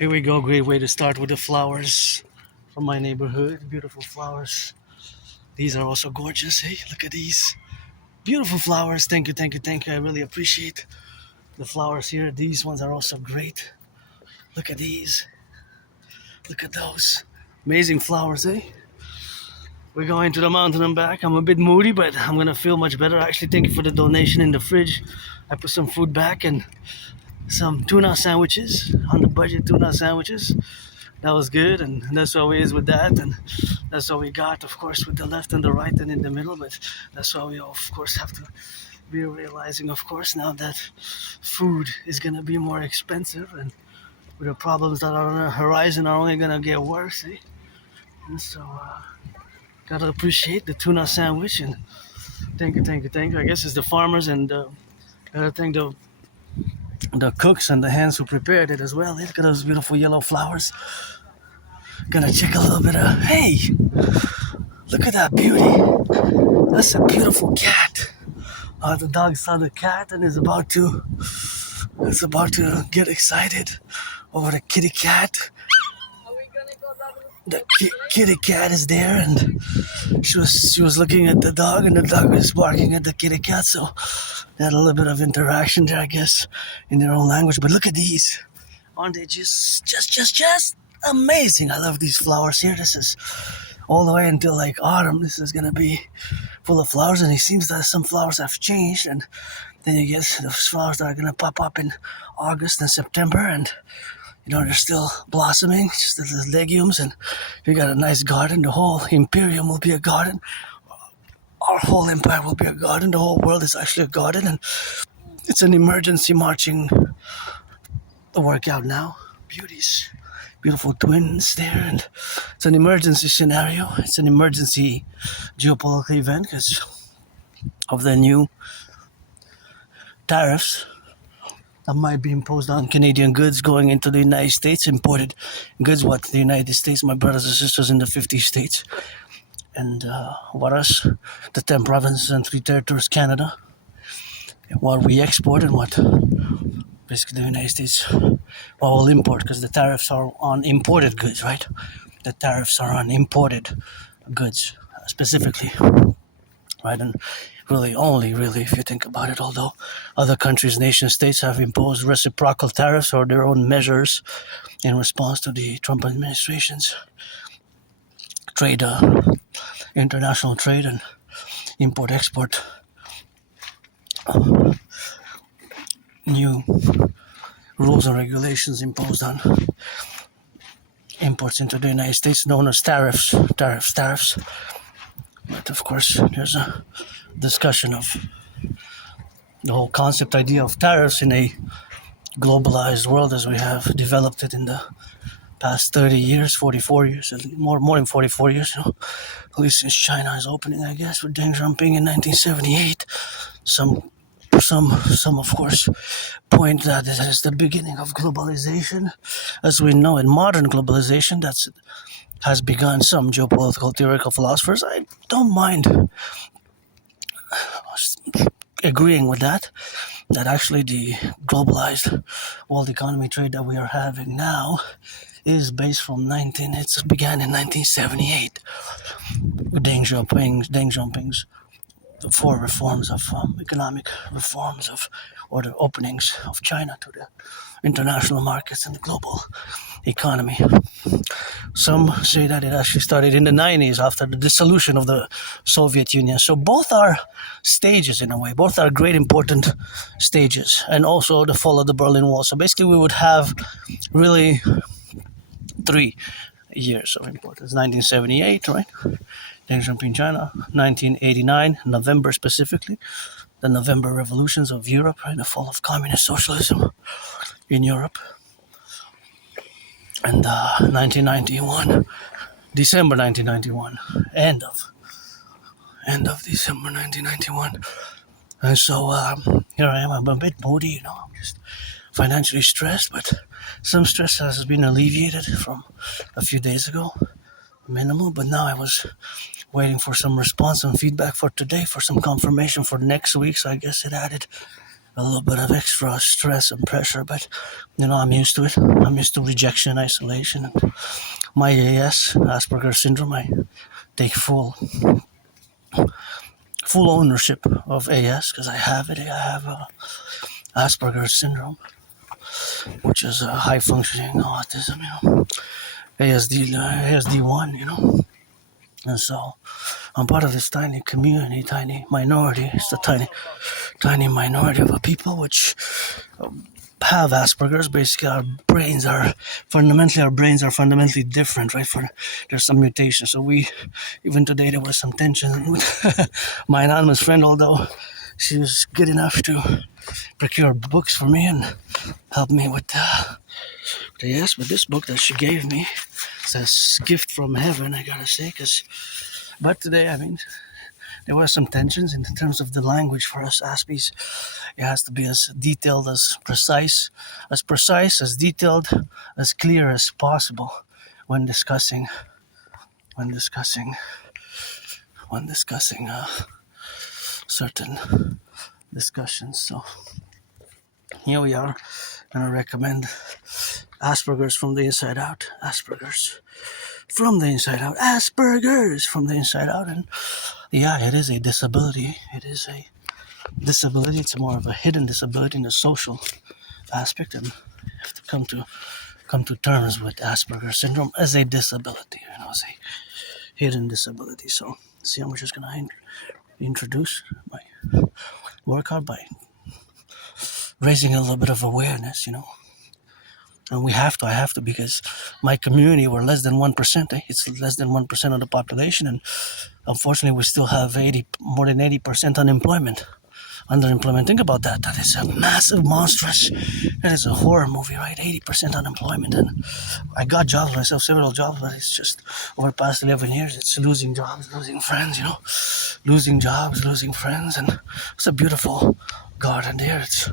Here we go. Great way to start with the flowers from my neighborhood. Beautiful flowers. These are also gorgeous. Hey, look at these. Beautiful flowers. Thank you, thank you, thank you. I really appreciate the flowers here. These ones are also great. Look at these. Look at those. Amazing flowers, eh? We're going to the mountain and back. I'm a bit moody, but I'm gonna feel much better. Actually, thank you for the donation in the fridge. I put some food back and some tuna sandwiches on the budget. Tuna sandwiches. That was good, and that's how it is with that, and that's what we got, of course, with the left and the right and in the middle. But that's why we, of course, have to be realizing, of course, now that food is gonna be more expensive, and with the problems that are on the horizon are only gonna get worse. Eh? And so, gotta appreciate the tuna sandwich, and thank you, thank you, thank you. I guess it's the farmers, and gotta thank the cooks and the hands who prepared it as well. Look at those beautiful yellow flowers. Gonna check a little bit of. Hey, look at that beauty. That's a beautiful cat. The dog saw the cat and is about to get excited over the kitty cat. The kitty cat is there, and she was looking at the dog, and the dog was barking at the kitty cat. So they had a little bit of interaction there, I guess, in their own language. But look at these, aren't they just amazing? I love these flowers here. This is all the way until like autumn. This is gonna be full of flowers, and it seems that some flowers have changed, and then you get those flowers that are gonna pop up in August and September, and they're still blossoming, just the legumes, and you got a nice garden. The whole Imperium will be a garden. Our whole empire will be a garden. The whole world is actually a garden, and it's an emergency marching workout now. Beauties, beautiful twins there, and it's an emergency scenario. It's an emergency geopolitical event because of the new tariffs that might be imposed on Canadian goods going into the United States, imported goods, what the United States, my brothers and sisters in the 50 states, and what us, the 10 provinces and 3 territories, Canada, what we export and what basically the United States will import, because the tariffs are on imported goods, right? The tariffs are on imported goods specifically, right? And really only if you think about it, although other countries, nation states have imposed reciprocal tariffs or their own measures in response to the Trump administration's trade, international trade and import-export new rules and regulations imposed on imports into the United States, known as tariffs. But of course, there's a discussion of the whole concept idea of tariffs in a globalized world as we have developed it in the past 30 years, 44 years, more than 44 years, at least since China is opening, I guess, with Deng Xiaoping in 1978. Some of course point that it is the beginning of globalization as we know it, modern globalization that has begun. Some geopolitical theoretical philosophers, I don't mind agreeing with that actually the globalized world economy trade that we are having now is based from it began in 1978 with Deng Xiaoping's 4 reforms of economic reforms or the openings of China to the international markets and the global economy. Some say that it actually started in the 90s after the dissolution of the Soviet Union. So both are stages in a way. Both are great important stages. And also the fall of the Berlin Wall. So basically we would have really 3 years of importance. 1978, right? Deng Xiaoping, China. 1989, November specifically. The November revolutions of Europe, right? The fall of communist socialism in Europe. And 1991, December 1991, end of December 1991. And so here I am. I'm a bit moody, I'm just financially stressed, but some stress has been alleviated from a few days ago, minimal. But now I was waiting for some response and feedback for today, for some confirmation for next week. So I guess it added a little bit of extra stress and pressure, but I'm used to it. I'm used to rejection, isolation, and my AS, Asperger's syndrome. I take full ownership of AS because I have it. I have Asperger's syndrome, which is a high functioning autism. ASD1. And so I'm part of this tiny community, tiny minority. It's a tiny minority of a people which have Asperger's. Basically, our brains are fundamentally different, right? There's some mutations. So even today, there was some tension with my anonymous friend, although she was good enough to procure books for me and help me with but this book that she gave me says gift from heaven, I gotta say, but today, there were some tensions in terms of the language for us Aspies. It has to be as detailed, as precise, as detailed, as clear as possible when discussing certain discussions. So here we are, going to recommend Asperger's from the inside out. Asperger's from the inside out. Asperger's from the inside out. And yeah, it is a disability. It's more of a hidden disability in the social aspect, and you have to come to terms with Asperger's syndrome as a disability, as a hidden disability. So, see, I'm just gonna introduce my workout by raising a little bit of awareness, And I have to, because my community, we're less than 1%. It's less than 1% of the population, and unfortunately, we still have more than 80% underemployment. Think about that. That is a massive, monstrous. That is a horror movie, right? 80% unemployment, and I got jobs myself, several jobs, but it's just over the past 11 years, it's losing jobs, losing friends. Losing jobs, losing friends, and it's a beautiful garden there. It's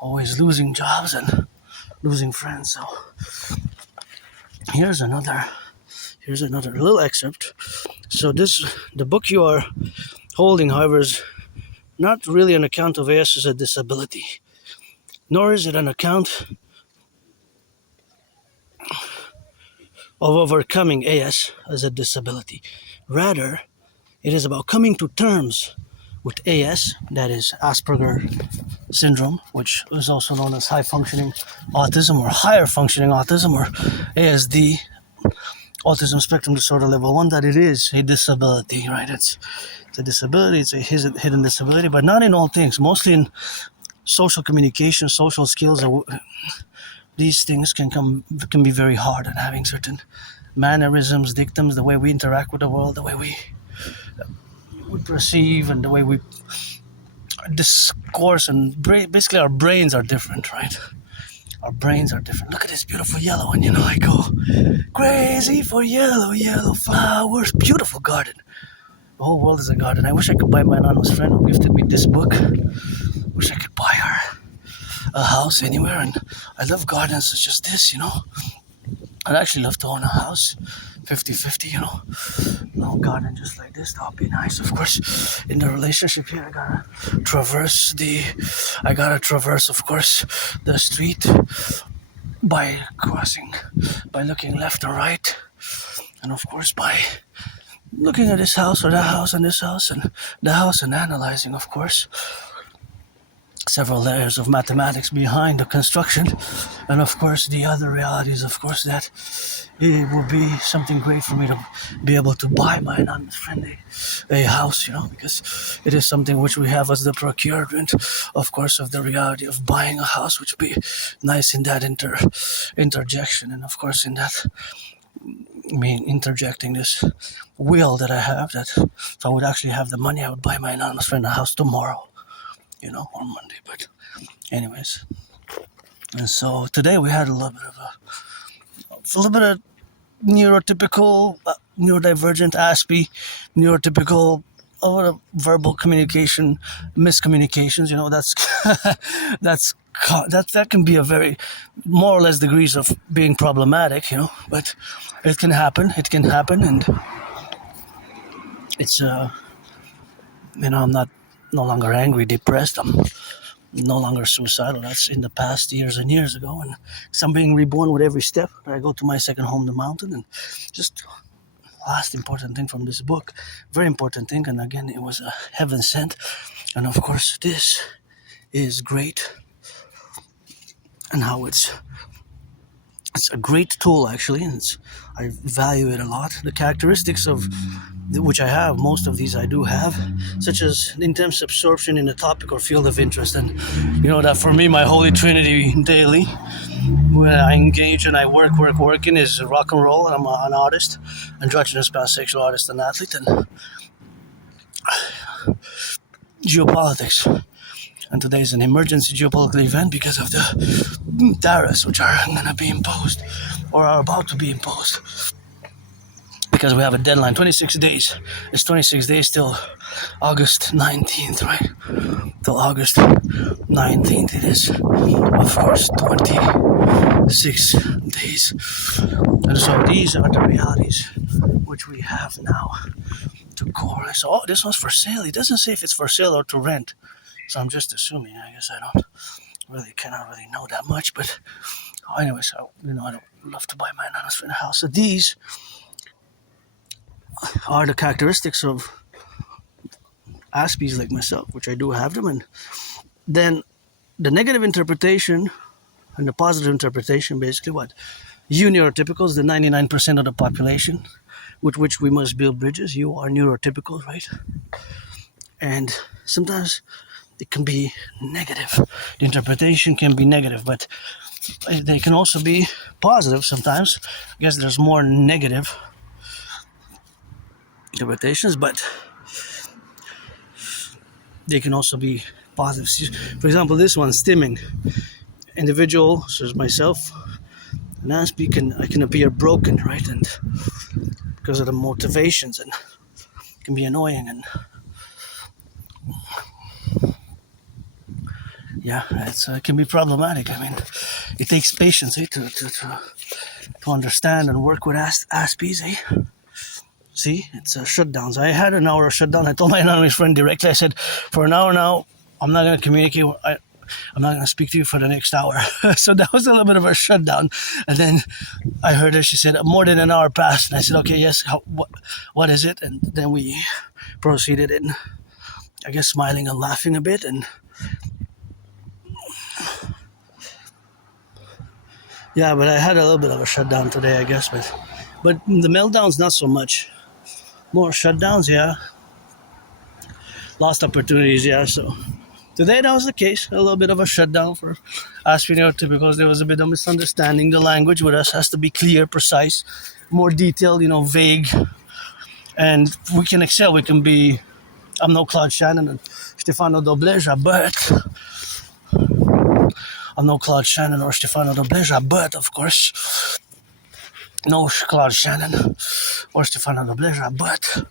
always losing jobs and losing friends. So here's another little excerpt. So the book you are holding, however, is not really an account of AS as a disability, nor is it an account of overcoming AS as a disability. Rather, it is about coming to terms with AS, that is Asperger syndrome, which is also known as high functioning autism or higher functioning autism, or ASD, autism spectrum disorder level 1, that it is a disability, right? It's a disability, it's a hidden disability, but not in all things, mostly in social communication, social skills. These things can be very hard, and having certain mannerisms, dictums, the way we interact with the world, the way we perceive, and the way we discourse, and basically our brains are different, right? Our brains are different. Look at this beautiful yellow one, I go crazy for yellow flowers. Beautiful garden. The whole world is a garden. I wish I could buy my anonymous friend who gifted me this book. Wish I could buy her a house anywhere, and I love gardens such as this, I'd actually love to own a house, 50-50, no garden just like this. That would be nice. Of course, in the relationship here, I gotta traverse, of course, the street by looking left and right, and of course by looking at this house or that house and this house and the house, and analyzing, of course, several layers of mathematics behind the construction, and of course the other realities, of course, that it will be something great for me to be able to buy my anonymous friend a house, because it is something which we have as the procurement, of course, of the reality of buying a house, which would be nice in that interjection, and of course in that, interjecting this will that I have, that if I would actually have the money, I would buy my anonymous friend a house tomorrow, or Monday. But anyways, and so today we had a little bit of neurotypical, neurodivergent Aspie, neurotypical verbal communication miscommunications. That can be a very more or less degrees of being problematic, but it can happen, and it's I'm not no longer angry, depressed. I'm no longer suicidal. That's in the past, years and years ago. And so I'm being reborn with every step. I go to my second home, the mountain, and just last important thing from this book, very important thing, and again, it was a heaven sent. And of course, this is great, and how it's a great tool actually, and I value it a lot. The characteristics of which I have, most of these I do have, such as intense absorption in a topic or field of interest. And you know that for me, my holy trinity daily, when I engage and I working is rock and roll, and I'm an artist, androgynous pansexual artist and athlete, and geopolitics. And today is an emergency geopolitical event because of the tariffs which are going to be imposed or are about to be imposed. Because we have a deadline, 26 days. It's 26 days till August 19th, right? Till August 19th it is, of course, 26 days. And so these are the realities which we have now to core. So, oh, this one's for sale. It doesn't say if it's for sale or to rent. So I'm just assuming. I guess I cannot really know that much. But anyways, I don't love to buy my ananas for the house. So these are the characteristics of Aspies like myself, which I do have them. And then the negative interpretation and the positive interpretation, basically what? You neurotypicals, the 99% of the population with which we must build bridges. You are neurotypical, right? And sometimes it can be negative. The interpretation can be negative, but they can also be positive sometimes. I guess there's more negative interpretations, but they can also be positive. For example, this one, stimming. Individual, such as myself, and Aspie, I can appear broken, right? And because of the motivations, and it can be annoying, and yeah, it can be problematic. I mean, it takes patience to understand and work with Aspies. See, it's shutdowns. I had an hour of shutdown. I told my anonymous friend directly. I said, for an hour now, I'm not going to communicate. I'm not going to speak to you for the next hour. So that was a little bit of a shutdown. And then I heard her. She said, more than an hour passed. And I said, okay, yes. What is it? And then we proceeded in, I guess, smiling and laughing a bit. And yeah, but I had a little bit of a shutdown today, I guess. But the meltdowns, not so much. More shutdowns, yeah. Lost opportunities, yeah. So today that was the case. A little bit of a shutdown for Aspie because there was a bit of misunderstanding. The language with us has to be clear, precise, more detailed, vague. And we can excel. We can be, I'm no Claude Shannon and Stefano Dobleja, but I'm no Claude Shannon or Stefano Dobleja, but of course, no Claude Shannon or Stefano Dobleja, but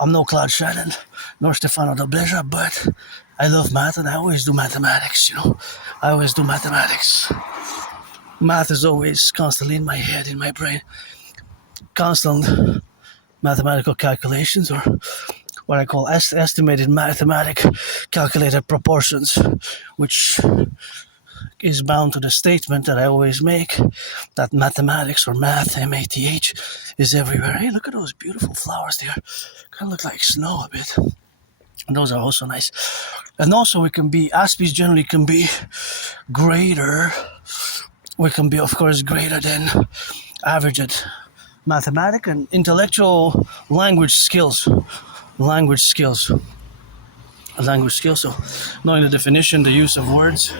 I'm no Claude Shannon nor Stefano Dobleja, but I love math and I always do mathematics, I always do mathematics. Math is always constantly in my head, in my brain. Constant mathematical calculations, or what I call estimated mathematic calculated proportions, which is bound to the statement that I always make, that mathematics, or math, M-A-T-H, is everywhere. Hey, look at those beautiful flowers there. Kind of look like snow a bit. And those are also nice. And also Aspies generally can be greater. We can be, of course, greater than average at mathematics and intellectual language skills. So knowing the definition, the use of words.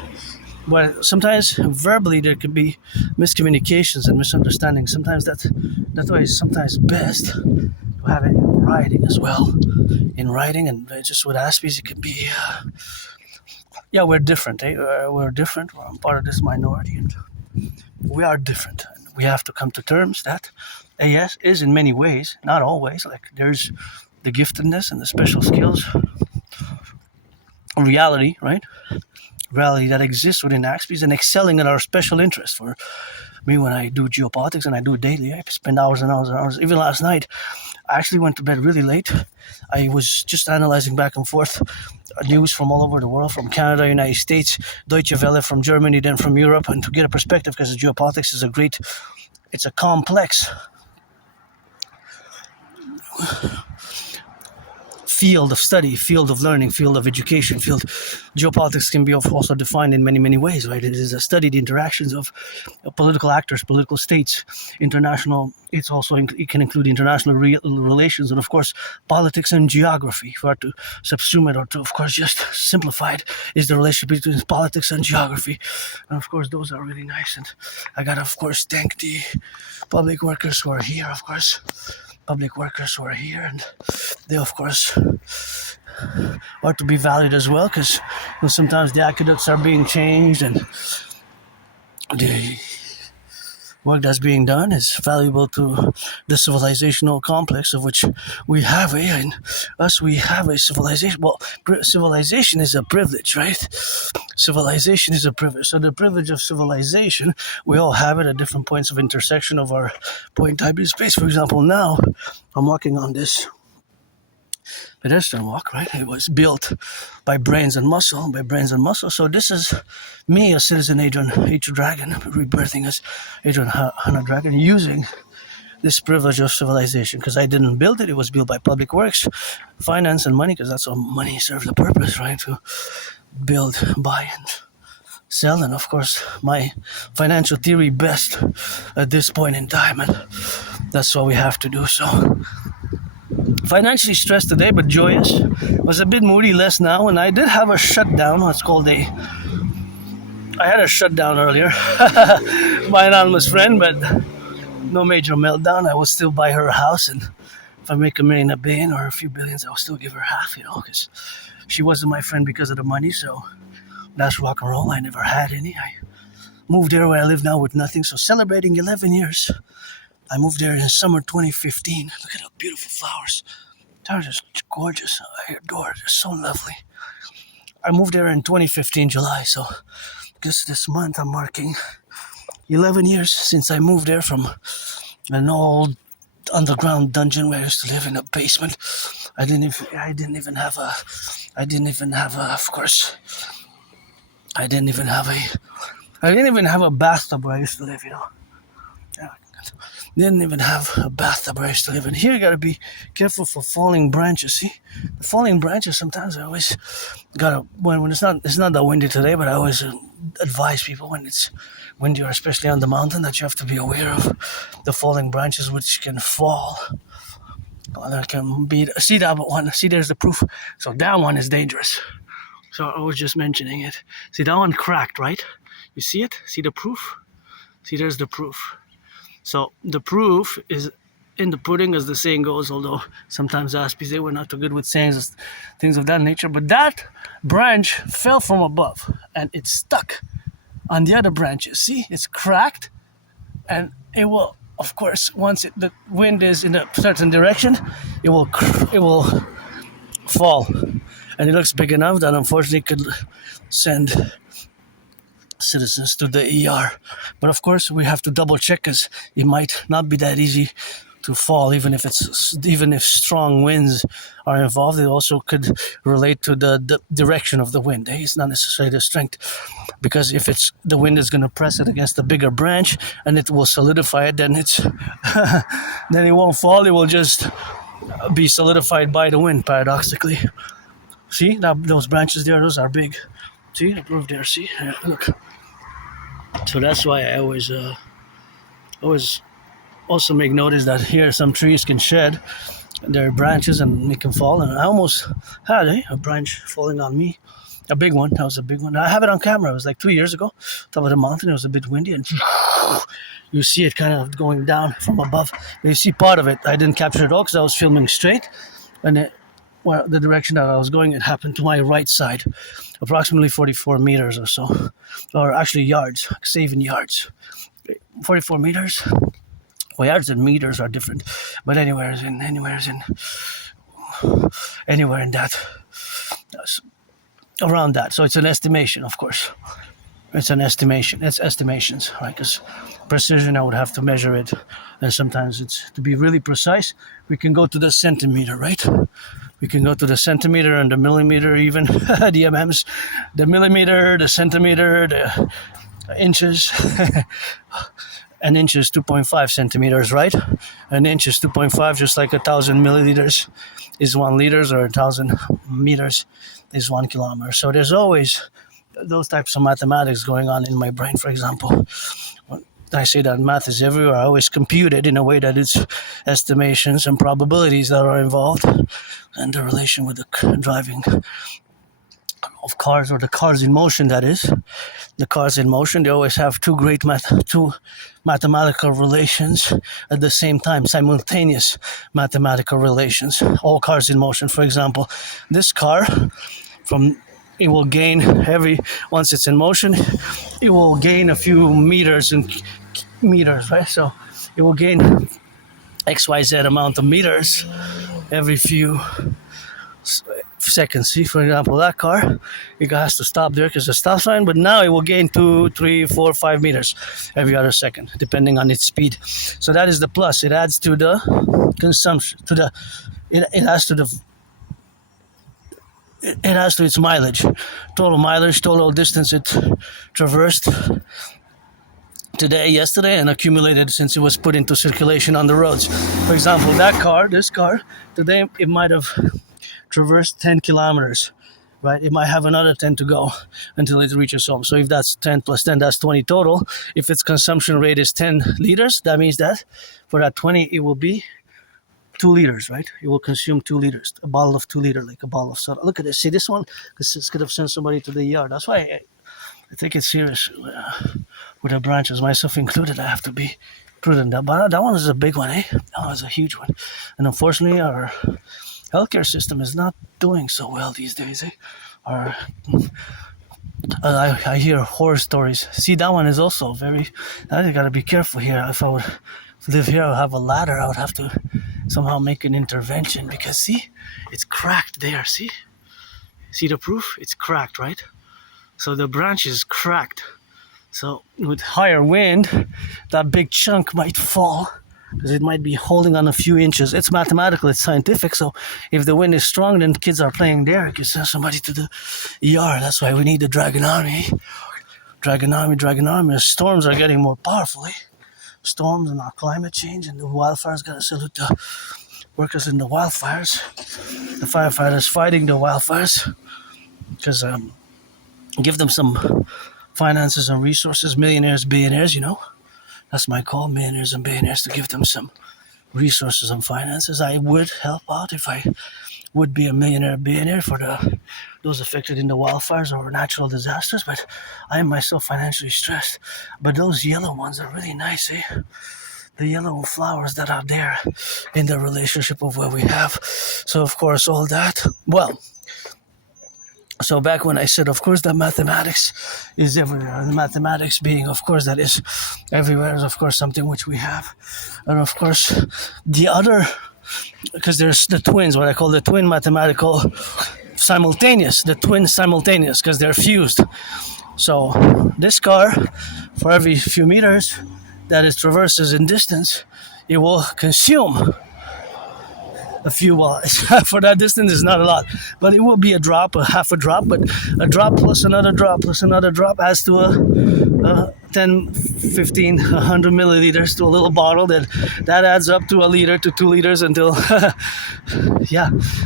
But sometimes verbally there can be miscommunications and misunderstandings. Sometimes that's why it's sometimes best to have it in writing as well. In writing, and just with Aspies, it can be, we're different. We're different. I'm part of this minority, and we are different. And we have to come to terms that AS is in many ways, not always, like there's the giftedness and the special skills, reality, right? Reality that exists within Aspies and excelling at our special interest. For me, when I do geopolitics, and I do it daily, I spend hours and hours and hours. Even last night, I actually went to bed really late. I was just analyzing back and forth news from all over the world, from Canada, United States, Deutsche Welle from Germany, then from Europe, and to get a perspective, because geopolitics is it's a complex field of study, field of learning, field of education, geopolitics can be also defined in many ways, right? It is a study, the interactions of political actors, political states, international. It can include international relations, and of course politics and geography. If we are to subsume it, or to of course just simplify it, is the relationship between politics and geography. And of course those are really nice, and I gotta of course thank the public workers who are here, of course. Public workers who are here, and they of course are to be valued as well, because sometimes the aqueducts are being changed, and the work that's being done is valuable to the civilizational complex of which we have we have a civilization. Well, civilization is a privilege, right? Civilization is a privilege. So the privilege of civilization, we all have it at different points of intersection of our point time in space. For example, now I'm walking on this pedestrian walk, right? It was built by brains and muscle, So this is me, a citizen Adrian H. Dragon, rebirthing as Adrian Hannah Dragon, using this privilege of civilization, because I didn't build it. It was built by public works, finance, and money, because that's what money serves the purpose, right? To build, buy, and sell. And of course, my financial theory best at this point in time, and that's what we have to do. So financially stressed today, but joyous. Was a bit moody, less now, and I did have a shutdown. I had a shutdown earlier by an anonymous friend, but no major meltdown. I will still buy her a house, and if I make $1 billion or a few billions, I'll still give her half, because she wasn't my friend because of the money. So that's rock and roll. I never had any. I moved there where I live now with nothing. So celebrating 11 years. I moved there in summer 2015. Look at the beautiful flowers. They're just gorgeous. I adore it. They're so lovely. I moved there in 2015, July. So just this month I'm marking 11 years since I moved there from an old underground dungeon where I used to live in a basement. I didn't even have a bathtub where I used to live, Didn't even have a bathtub where I used to live. And here you gotta be careful for falling branches. See, the falling branches, sometimes I always gotta, when it's not that windy today, but I always advise people when it's windy, or especially on the mountain, that you have to be aware of the falling branches which can fall. That can be, see that one, see there's the proof. So that one is dangerous. So I was just mentioning it. See, that one cracked, right? You see it? See the proof? See, there's the proof. So the proof is in the pudding, as the saying goes, although sometimes Aspies, they were not too good with sayings, things of that nature. But that branch fell from above and it stuck on the other branches. See, it's cracked, and it will, of course, once the wind is in a certain direction, it will fall. And it looks big enough that unfortunately could send citizens to the ER. But of course, we have to double check, because it might not be that easy to fall, even if strong winds are involved. It also could relate to the direction of the wind. It's not necessarily the strength, because if the wind is going to press it against the bigger branch and it will solidify it, then then it won't fall. It will just be solidified by the wind, paradoxically. See, those branches there, those are big. See, the proof there. See, look. So that's why I always also make notice that here some trees can shed their branches and they can fall. And I almost had a branch falling on me, a big one. That was a big one. I have it on camera. It was like 2 years ago, top of the mountain. It was a bit windy, and you see it kind of going down from above. You see part of it. I didn't capture it all because I was filming straight, and the direction that I was going, it happened to my right side, approximately 44 meters or so, or actually yards, saving yards. 44 meters. Well, yards and meters are different, but anywhere in that, around that. So it's an estimation, of course. It's an estimation. It's estimations, right? Because precision, I would have to measure it, and sometimes it's to be really precise. We can go to the centimeter, right? We can go to the centimeter and the millimeter, even the mm's, the millimeter, the centimeter, the inches. An inch is 2.5 centimeters, right? An inch is 2.5, just like 1,000 milliliters is 1 liters, or 1,000 meters is 1 kilometer. So there's always those types of mathematics going on in my brain. For example, when I say that math is everywhere, I always compute it in a way that it's estimations and probabilities that are involved, and the relation with the driving of cars, or the cars in motion, that is. The cars in motion, they always have two mathematical relations at the same time, simultaneous mathematical relations. All cars in motion, for example, this car, it will gain once it's in motion, it will gain a few meters, right? So it will gain XYZ amount of meters every few seconds. See, for example, that car, it has to stop there because the stop sign, but now it will gain 2, 3, 4, 5 meters every other second, depending on its speed. So that is the plus. It adds to the consumption, it adds to its mileage, total distance it traversed yesterday, and accumulated since it was put into circulation on the roads. For example, this car, today it might have traversed 10 kilometers, right? It might have another 10 to go until it reaches home. So if that's 10 plus 10, that's 20 total. If its consumption rate is 10 liters, that means that for that 20, it will be 2 liters, right? It will consume 2 liters, a bottle of 2 liter, like a bottle of soda. Look at this. See this one? This could have sent somebody to the ER. That's why I take it serious with the branches, myself included. I have to be prudent. But that one is a big one, eh? That one is a huge one. And unfortunately, our healthcare system is not doing so well these days, eh? I hear horror stories. See, that one is also I gotta be careful here. If I would live here, I would have a ladder. I would have to somehow make an intervention, because see, it's cracked there. See the proof? It's cracked, right? So the branch is cracked. So with higher wind, that big chunk might fall, because it might be holding on a few inches. It's mathematical, it's scientific. So if the wind is strong, then kids are playing there, you can send somebody to the ER. That's why we need the Dragon Army. Dragon Army. The storms are getting more powerful, eh? Storms and our climate change and the wildfires. Gotta salute the workers in the wildfires, the firefighters fighting the wildfires, because give them some finances and resources. Millionaires, billionaires, that's my call, millionaires and billionaires, to give them some resources and finances. I would help out if I would be a millionaire, billionaire for those affected in the wildfires or natural disasters, but I am myself financially stressed. But those yellow ones are really nice, eh? The yellow flowers that are there in the relationship of what we have. So of course all that, so back when I said, of course, that mathematics is everywhere. The mathematics being, of course, that is everywhere, is, of course, something which we have. And, of course, the other, because there's the twins, what I call the twin mathematical simultaneous, because they're fused. So this car, for every few meters that it traverses in distance, it will consume a few for that distance is not a lot, but it will be a half a drop, but a drop plus another drop adds to a 10, 15, 100 milliliters to a little bottle that adds up to a liter to 2 liters until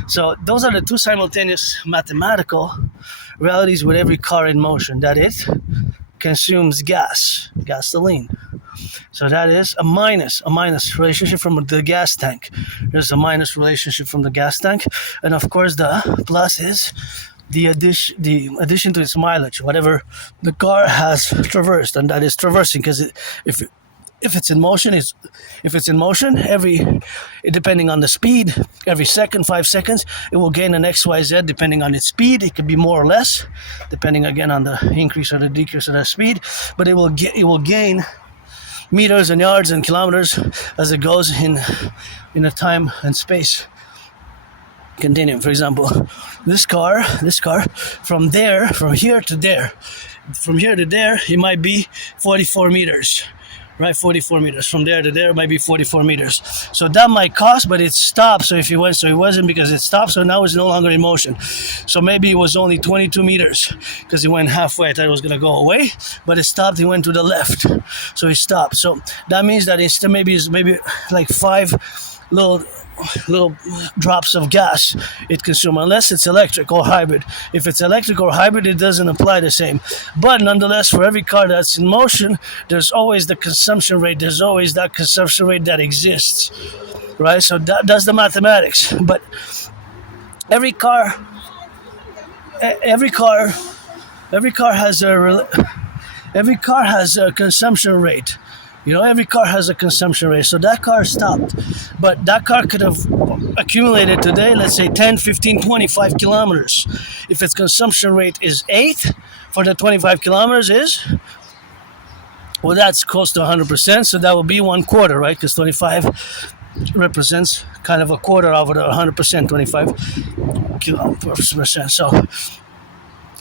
so those are the two simultaneous mathematical realities with every car in motion, that it consumes gasoline. So that is a minus relationship from the gas tank. There's a minus relationship from the gas tank, and of course the plus is the addition to its mileage, whatever the car has traversed, and that is traversing, because if it's in motion, depending on the speed, every second, 5 seconds, it will gain an XYZ depending on its speed. It could be more or less, depending again on the increase or the decrease of the speed, but it will gain meters and yards and kilometers as it goes in a time and space continuum. For example, this car from here to there, from here to there, it might be 44 meters. Right, 44 meters. From there to there might be 44 meters. So that might cost, but it stopped. So if it was, so it wasn't because it stopped. So now it's no longer in motion. So maybe it was only 22 meters because it went halfway. I thought it was gonna go away, but it stopped. It went to the left, so it stopped. So that means that it's maybe like 5 little drops of gas it consumes, unless it's electric or hybrid. If it's electric or hybrid, it doesn't apply the same. But nonetheless, for every car that's in motion, there's always the consumption rate. There's always that consumption rate that exists, right? So that's the mathematics. But every car has a consumption rate. Every car has a consumption rate. So that car stopped. But that car could have accumulated today, let's say 10, 15, 25 kilometers. If its consumption rate is 8 for the 25 kilometers well, that's close to 100%. So that would be 1/4, right? Because 25 represents kind of a quarter of the 100%, 25 percent. So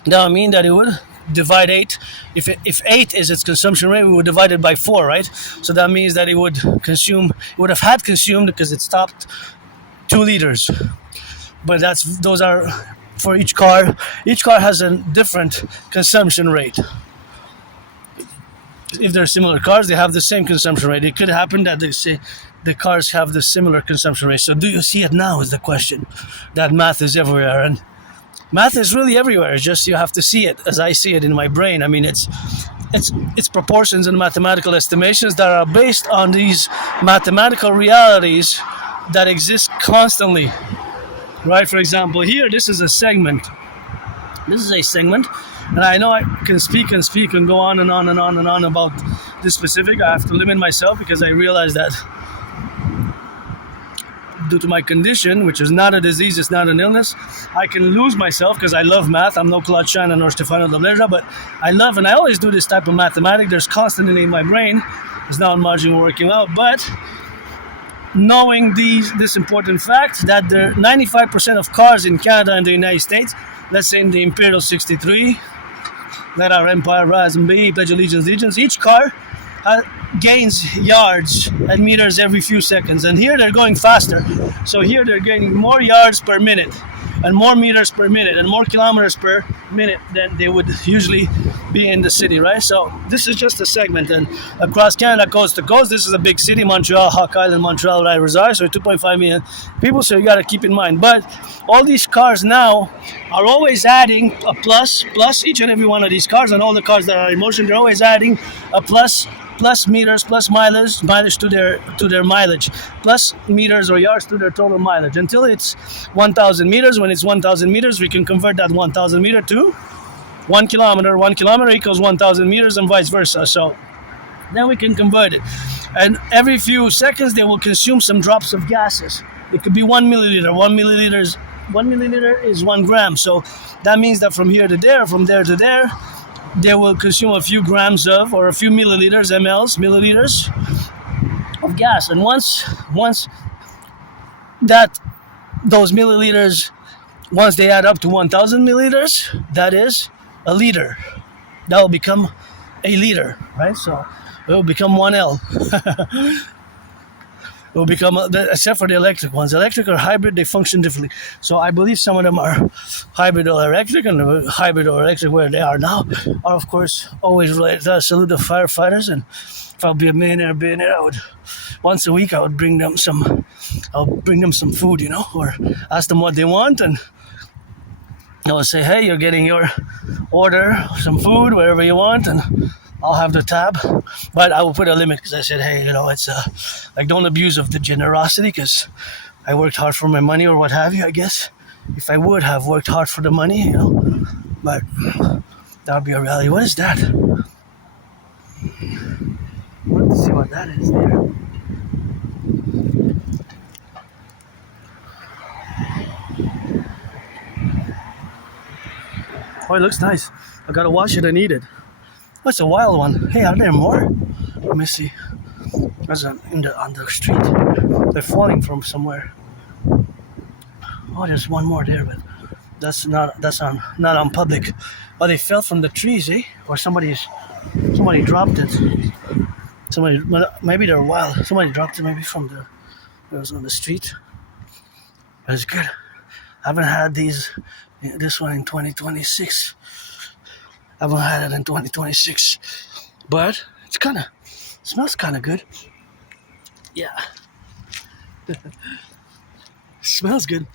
that would mean that it would divide 8. If 8 is its consumption rate, we would divide it by 4, right? So that means that it would have had consumed, because it stopped, 2 liters. But those are for each car. Each car has a different consumption rate. If they're similar cars, they have the same consumption rate. It could happen that the cars have the similar consumption rate. So do you see it now is the question. That math is everywhere, and math is really everywhere. It's just you have to see it as I see it in my brain. I mean, it's proportions and mathematical estimations that are based on these mathematical realities that exist constantly. Right? For example, here, this is a segment. And I know I can speak and go on and on and on and on about this specific. I have to limit myself because I realize that due to my condition, which is not a disease, it's not an illness, I can lose myself because I love math. I'm no Claude Shannon or Stefano Dobleja, but I love, and I always do this type of mathematics. There's constantly in my brain. It's now in margin working out, but knowing this important fact that there 95% of cars in Canada and the United States, let's say in the Imperial 63, let our empire rise and be, pledge allegiance, each car gains yards and meters every few seconds, and here they're going faster. So here they're gaining more yards per minute and more meters per minute and more kilometers per minute than they would usually be in the city, right? So this is just a segment, and across Canada, coast to coast, this is a big city, Montreal, Hawk Island, Montreal, where I reside, so 2.5 million people, so you got to keep in mind. But all these cars now are always adding a plus each and every one of these cars, and all the cars that are in motion, they're always adding a plus meters, plus mileage to their mileage, plus meters or yards to their total mileage, until it's 1,000 meters. When it's 1,000 meters, we can convert that 1,000 meter to 1 kilometer. 1 kilometer equals 1,000 meters and vice versa. So then we can convert it. And every few seconds, they will consume some drops of gases. It could be 1 milliliter. 1 milliliter is 1 gram. So that means that from here to there, from there to there, they will consume a few grams of, or a few milliliters of gas. And once that those milliliters, once they add up to 1,000 milliliters, that is a liter. That will become a liter, right? So it will become 1L. It will become, except for the electric ones. Electric or hybrid, they function differently. So I believe some of them are hybrid or electric, and hybrid or electric where they are now are, of course, always related. I salute the firefighters, and if I'll be a millionaire, I would, once a week, I would bring them some food, or ask them what they want, and I would say, hey, you're getting your order, some food, wherever you want, and I'll have the tab. But I will put a limit, because I said, hey, it's like, don't abuse of the generosity, because I worked hard for my money or what have you, I guess. If I would have worked hard for the money, but that would be a reality. What is that? Let's see what that is there. Oh, it looks nice. I gotta wash it and eat it. That's a wild one. Hey, are there more? Let me see. There's on the street. They're falling from somewhere. Oh, there's one more there, but not on Publik. Oh, they fell from the trees, eh? Or somebody dropped it. Maybe they're wild. Somebody dropped it maybe it was on the street. But it's good. I haven't had this one in 2026. I haven't had it in 2026. But smells kind of good. Yeah. Smells good.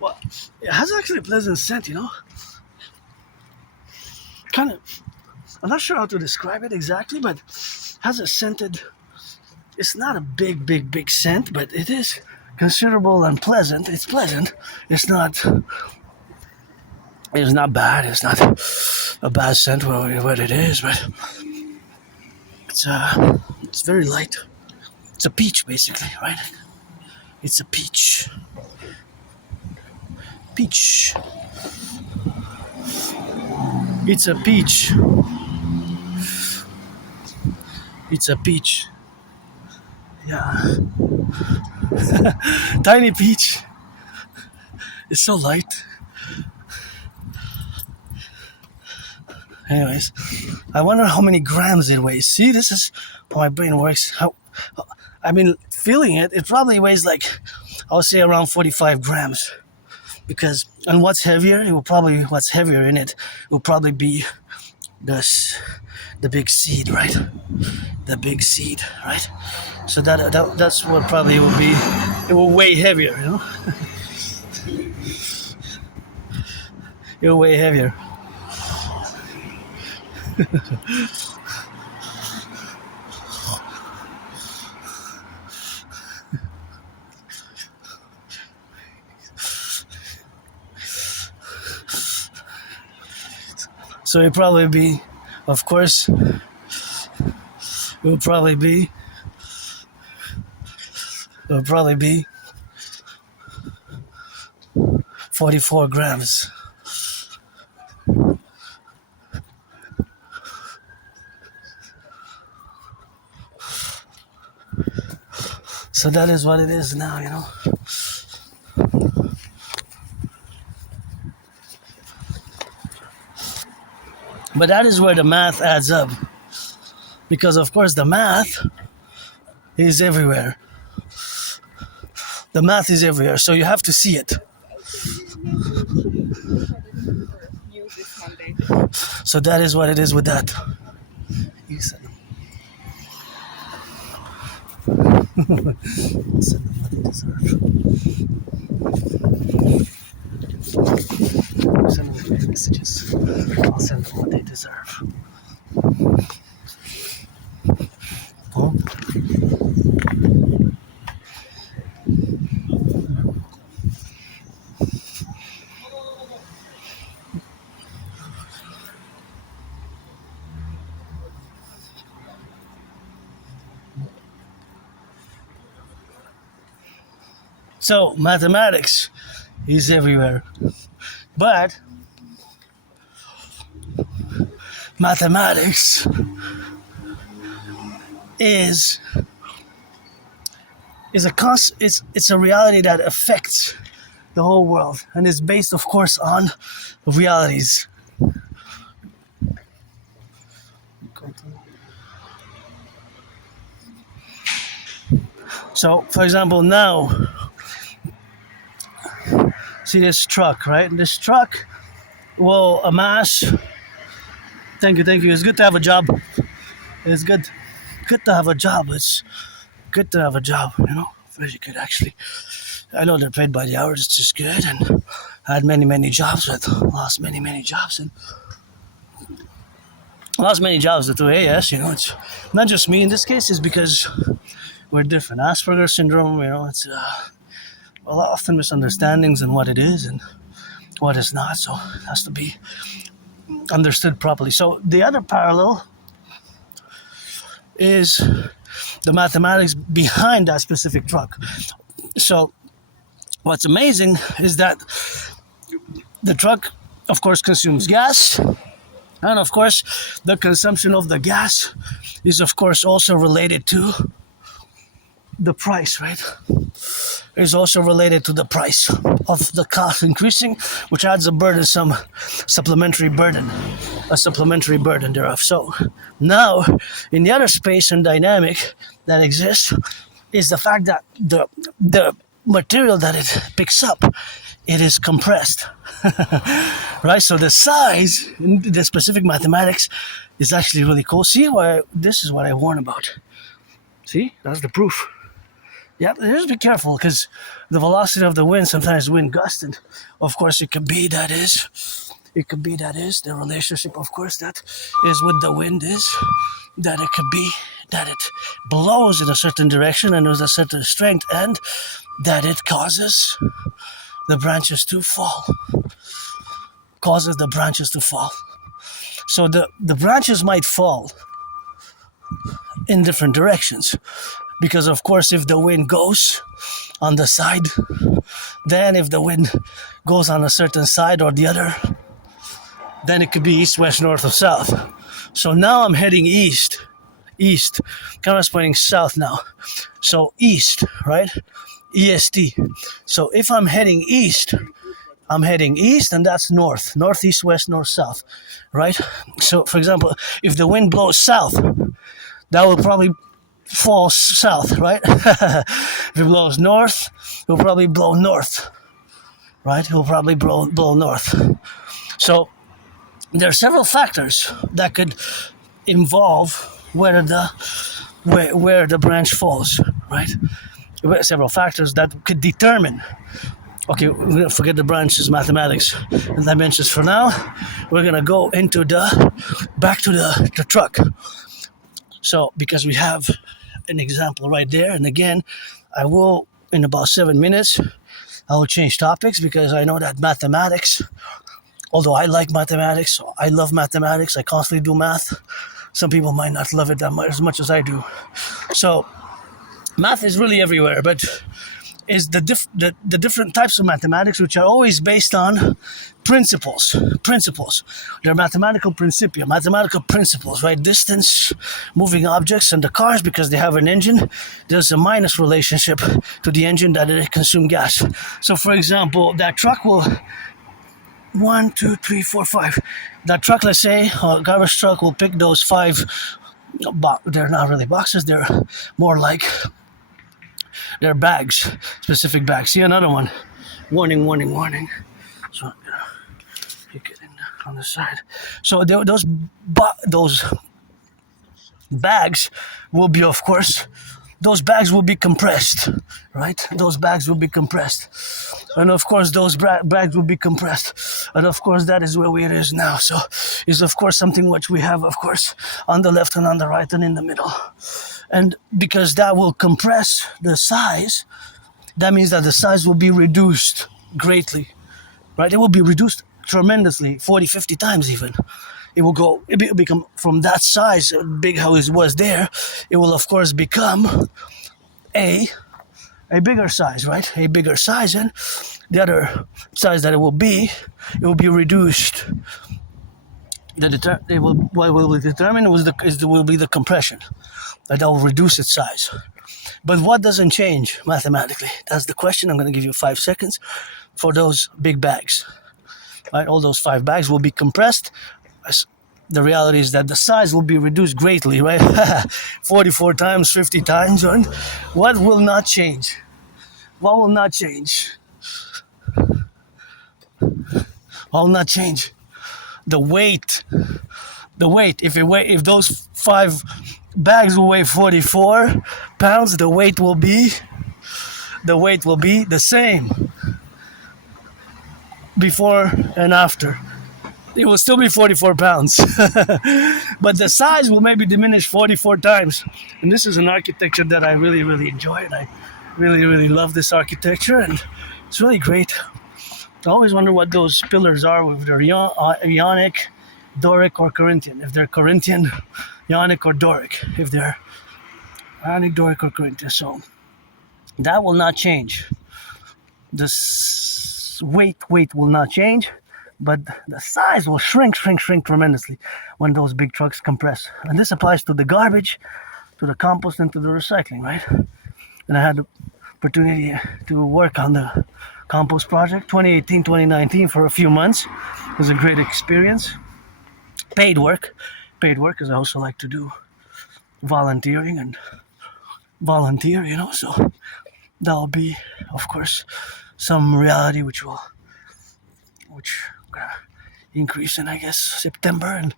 Well, it has actually a pleasant scent, you know? I'm not sure how to describe it exactly, but has a scented, it's not a big scent, but it is considerable and pleasant. It's pleasant. It's not bad. It's not a bad scent what it is, but it's very light. It's a peach, basically, right? It's a peach. Peach. It's a peach. It's a peach. Yeah. Tiny peach. It's so light. Anyways, I wonder how many grams it weighs. See, this is how my brain works. I've been feeling it. It probably weighs like, I would say around 45 grams. Because, and what's heavier in it will probably be the big seed, right? The big seed, right? So that's what probably it will be. It will weigh heavier, you know? It will weigh heavier. So it'll probably be, of course, it will probably be 44 grams. So that is what it is now, you know. But that is where the math adds up. Because of course the math is everywhere. The math is everywhere, so you have to see it. So that is what it is with that. You said them. Send them what they deserve. Send them the messages. I'll send them what they deserve. Oh. So mathematics is everywhere, but mathematics is it's a reality that affects the whole world, and is based, of course, on realities. So, for example, now, see this truck, right? This truck will amass. Thank you. It's good to have a job. It's good to have a job. It's good to have a job, you know. Very good, actually. I know they're paid by the hour. It's just good. And I had many jobs, but lost many jobs, and lost many jobs at 2 AS. You know, it's not just me in this case. It's because we're different. Asperger's syndrome, you know, it's often misunderstandings in what it is and what it's not. So it has to be understood properly. So the other parallel is the mathematics behind that specific truck. So what's amazing is that the truck, of course, consumes gas. And of course, the consumption of the gas is, of course, also related to the price, right, is also related to the price of the cost increasing, which adds a burdensome supplementary burden, a supplementary burden thereof. So now, in the other space and dynamic that exists, is the fact that the material that it picks up, it is compressed, right? So the size in the specific mathematics is actually really cool. See why this is what I warn about. See, that's the proof. Yeah, just be careful because the velocity of the wind, sometimes wind gust, and of course it could be that is the relationship, of course, that is with the wind is that it could be that it blows in a certain direction and there's a certain strength, and that it causes the branches to fall. So the branches might fall in different directions. Because of course, if the wind goes on the side, then if the wind goes on a certain side or the other, then it could be east, west, north, or south. So now I'm heading east, kind of pointing south now. So east, right? EST. So if I'm heading east, and that's north, east, west, north, south, right? So for example, if the wind blows south, that will probably fall south, right? If it blows north, it will probably blow north, right? It will probably blow north. So there are several factors that could involve where the branch falls, right? Several factors that could determine. Okay, we're gonna forget the branches, mathematics, and dimensions for now. We're gonna go into back to the truck. So because we have an example right there, and again, I will in about 7 minutes, I will change topics because I know that mathematics, although I like mathematics, I love mathematics, I constantly do math. Some people might not love it that much as much as I do. So math is really everywhere, but is the different types of mathematics, which are always based on principles. They're mathematical principles, right? Distance, moving objects, and the cars, because they have an engine, there's a minus relationship to the engine that it consumes gas. So for example, that truck will 1, 2, 3, 4, 5. That truck, let's say, a garbage truck will pick those 5. They're not really boxes, they're more like they're bags, specific bags. See another one. Warning. So pick it in on the side. So those bags will be, of course, those bags will be compressed, right? Those bags will be compressed. And of course, those bags will be compressed. And of course, that is where it is now. So is, of course, something which we have, of course, on the left and on the right and in the middle. And because that will compress the size, that means that the size will be reduced greatly, right? It will be reduced tremendously, 40, 50 times even. It will become from that size, big how it was there, it will of course become a bigger size, right? A bigger size, and the other size that it will be reduced. What will be determined will be the compression. That will reduce its size. But what doesn't change mathematically? That's the question. I'm going to give you 5 seconds for those big bags. Right? All those 5 bags will be compressed. The reality is that the size will be reduced greatly, right? 44 times, 50 times. And what will not change? What will not change? What will not change? The weight. If those 5 bags will weigh 44 pounds, the weight will be the same before and after. It will still be 44 pounds. But the size will maybe diminish 44 times. And this is an architecture that I really, really enjoy. And I really, really love this architecture. And it's really great. I always wonder what those pillars are, if they're Ionic, Doric, or Corinthian. If they're Corinthian, Ionic, or Doric. If they're Ionic, Doric, or Corinthian. So that will not change. The weight will not change. But the size will shrink tremendously when those big trucks compress. And this applies to the garbage, to the compost, and to the recycling, right? and I had the opportunity to work on the compost project 2018 2019 for a few months. It was a great experience. Paid work, because I also like to do volunteering and volunteer, so that'll be, of course, some reality which gonna increase in, I guess, September, and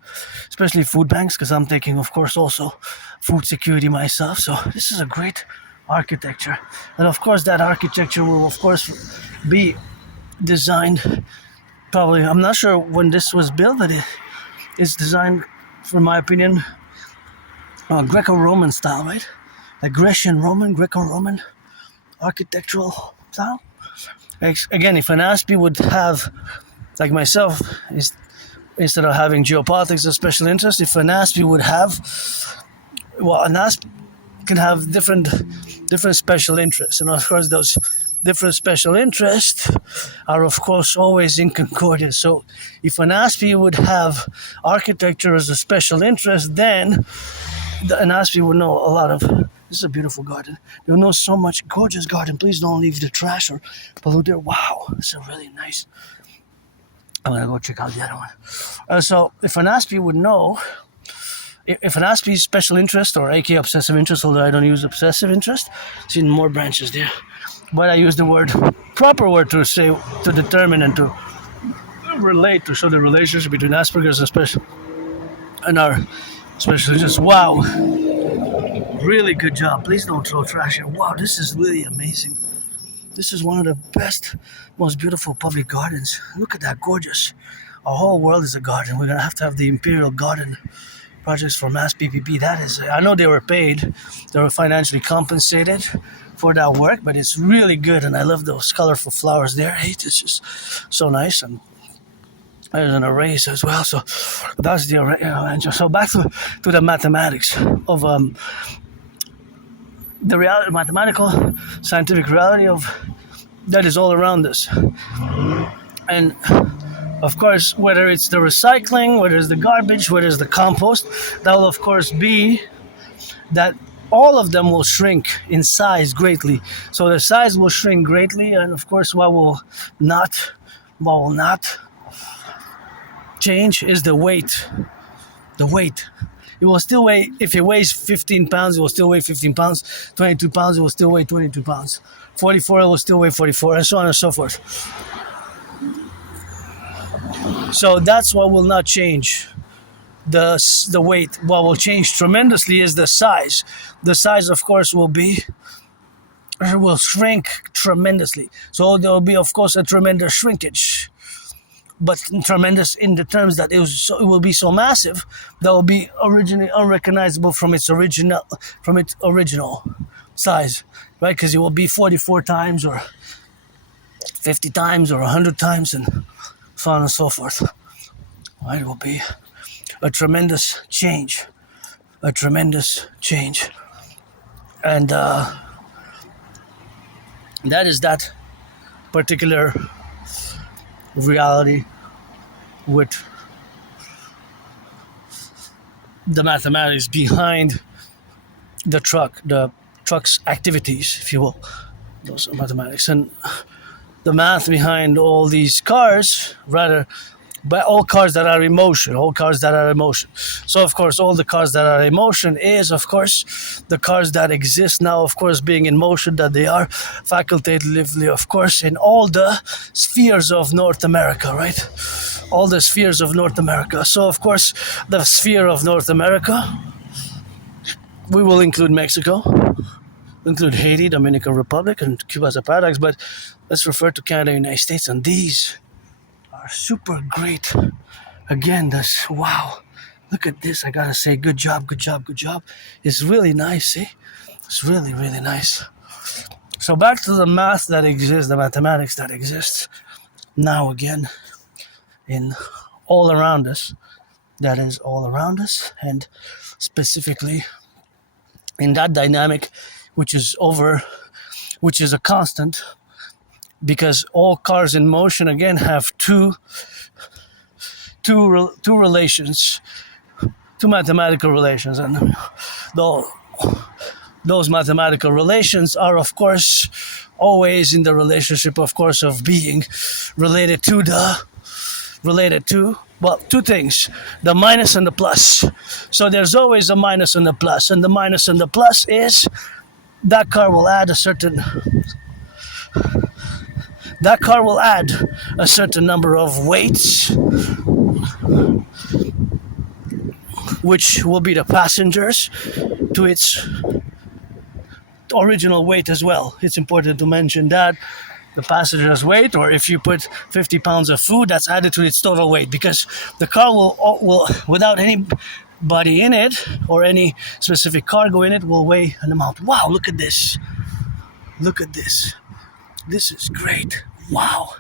especially food banks, because I'm taking, of course, also food security myself. So this is a great architecture, and of course that architecture will, of course, be designed probably, I'm not sure when this was built, but it's designed, for my opinion, Greco-Roman style, right? Like Greco-Roman architectural style. Again, if an Aspie would have, like myself, instead of having geopolitics as special interest, if an Aspie would have, well, an Aspie can have different special interests, and of course those different special interests are, of course, always in concordance. So if an Aspie would have architecture as a special interest, then an Aspie would know a lot of, this is a beautiful garden. You'll know so much gorgeous garden. Please don't leave the trash or pollute it. Wow, this is really nice. I'm gonna go check out the other one. So if an Aspie would know, if an Aspie's special interest, or aka obsessive interest, although I don't use obsessive interest, see more branches there. But I use the proper word to say, to determine and to relate, to show the relationship between Asperger's and our special interest. Wow, really good job. Please don't throw trash here. Wow, this is really amazing. This is one of the best, most beautiful public gardens. Look at that, gorgeous. Our whole world is a garden. We're gonna have to have the Imperial Garden projects for Mass PPP. That is, I know they were paid, they were financially compensated for that work, but it's really good, and I love those colorful flowers there. Hey, it's just so nice, and there's an array as well. So that's the array. So back to the mathematics of the reality, mathematical, scientific reality of that is all around us. And of course, whether it's the recycling, whether it's the garbage, whether it's the compost, that will of course be that all of them will shrink in size greatly. So the size will shrink greatly, and of course what will not change is the weight. The weight. It will still weigh, if it weighs 15 pounds, it will still weigh 15 pounds. 22 pounds, it will still weigh 22 pounds. 44, it will still weigh 44, and so on and so forth. So that's what will not change. The weight. What will change tremendously is the size. The size, of course, will shrink tremendously. So there will be, of course, a tremendous shrinkage. But tremendous in the terms that it will be so massive that will be originally unrecognizable from its original size, right? Because it will be 44 times or 50 times or 100 times and so on and so forth. Right? It will be a tremendous change, and that is that particular reality with the mathematics behind the truck's activities, if you will. Those are mathematics, and the math behind all these cars, rather, by all cars that are in motion. So of course all the cars that are in motion is, of course, the cars that exist now, of course, being in motion, that they are facultatively, of course, in all the spheres of North America, right? All the spheres of North America. So of course the sphere of North America, we will include Mexico, include Haiti, Dominican Republic, and Cuba as a paradox, but let's refer to Canada and United States, and these are super great. Again, that's, wow, look at this. I gotta say, good job. It's really nice, see? It's really, really nice. So back to the math that exists, the mathematics that exists now again in all around us. That is all around us, and specifically in that dynamic which is a constant, because all cars in motion again have two relations, two mathematical relations, and those mathematical relations are, of course, always in the relationship, of course, of being related to well, two things, the minus and the plus. So there's always a minus and a plus, and the minus and the plus is that car will add a certain number of weights, which will be the passengers, to its original weight as well. It's important to mention that the passenger's weight, or if you put 50 pounds of food, that's added to its total weight, because the car will without anybody in it or any specific cargo in it, will weigh an amount. Wow, look at this. Look at this. This is great. Wow.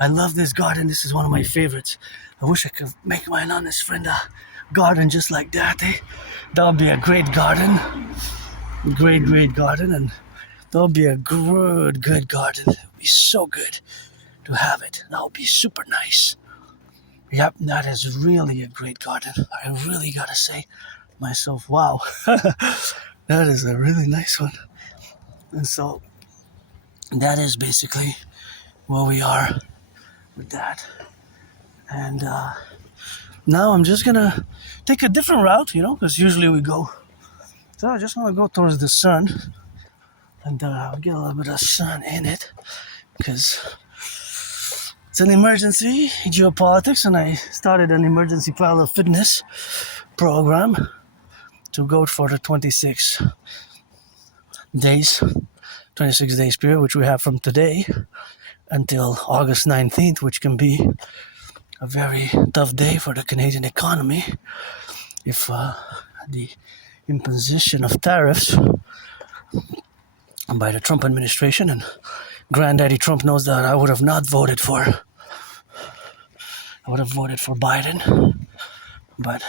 I love this garden. This is one of my favorites. I wish I could make my honest friend a garden just like that. That would be a great garden. Great garden. And that would be a good garden. It would be so good to have it. That would be super nice. Yep, that is really a great garden. I really gotta say myself, wow. That is a really nice one. And so that is basically where we are with that. And now I'm just gonna take a different route, because usually we go. So I just want to go towards the sun and get a little bit of sun in it, because it's an emergency geopolitics, and I started an emergency parallel fitness program to go for the 26 days period, which we have from today until August 19th, which can be a very tough day for the Canadian economy if the imposition of tariffs by the Trump administration, and Granddaddy Trump knows that I would have voted for Biden, but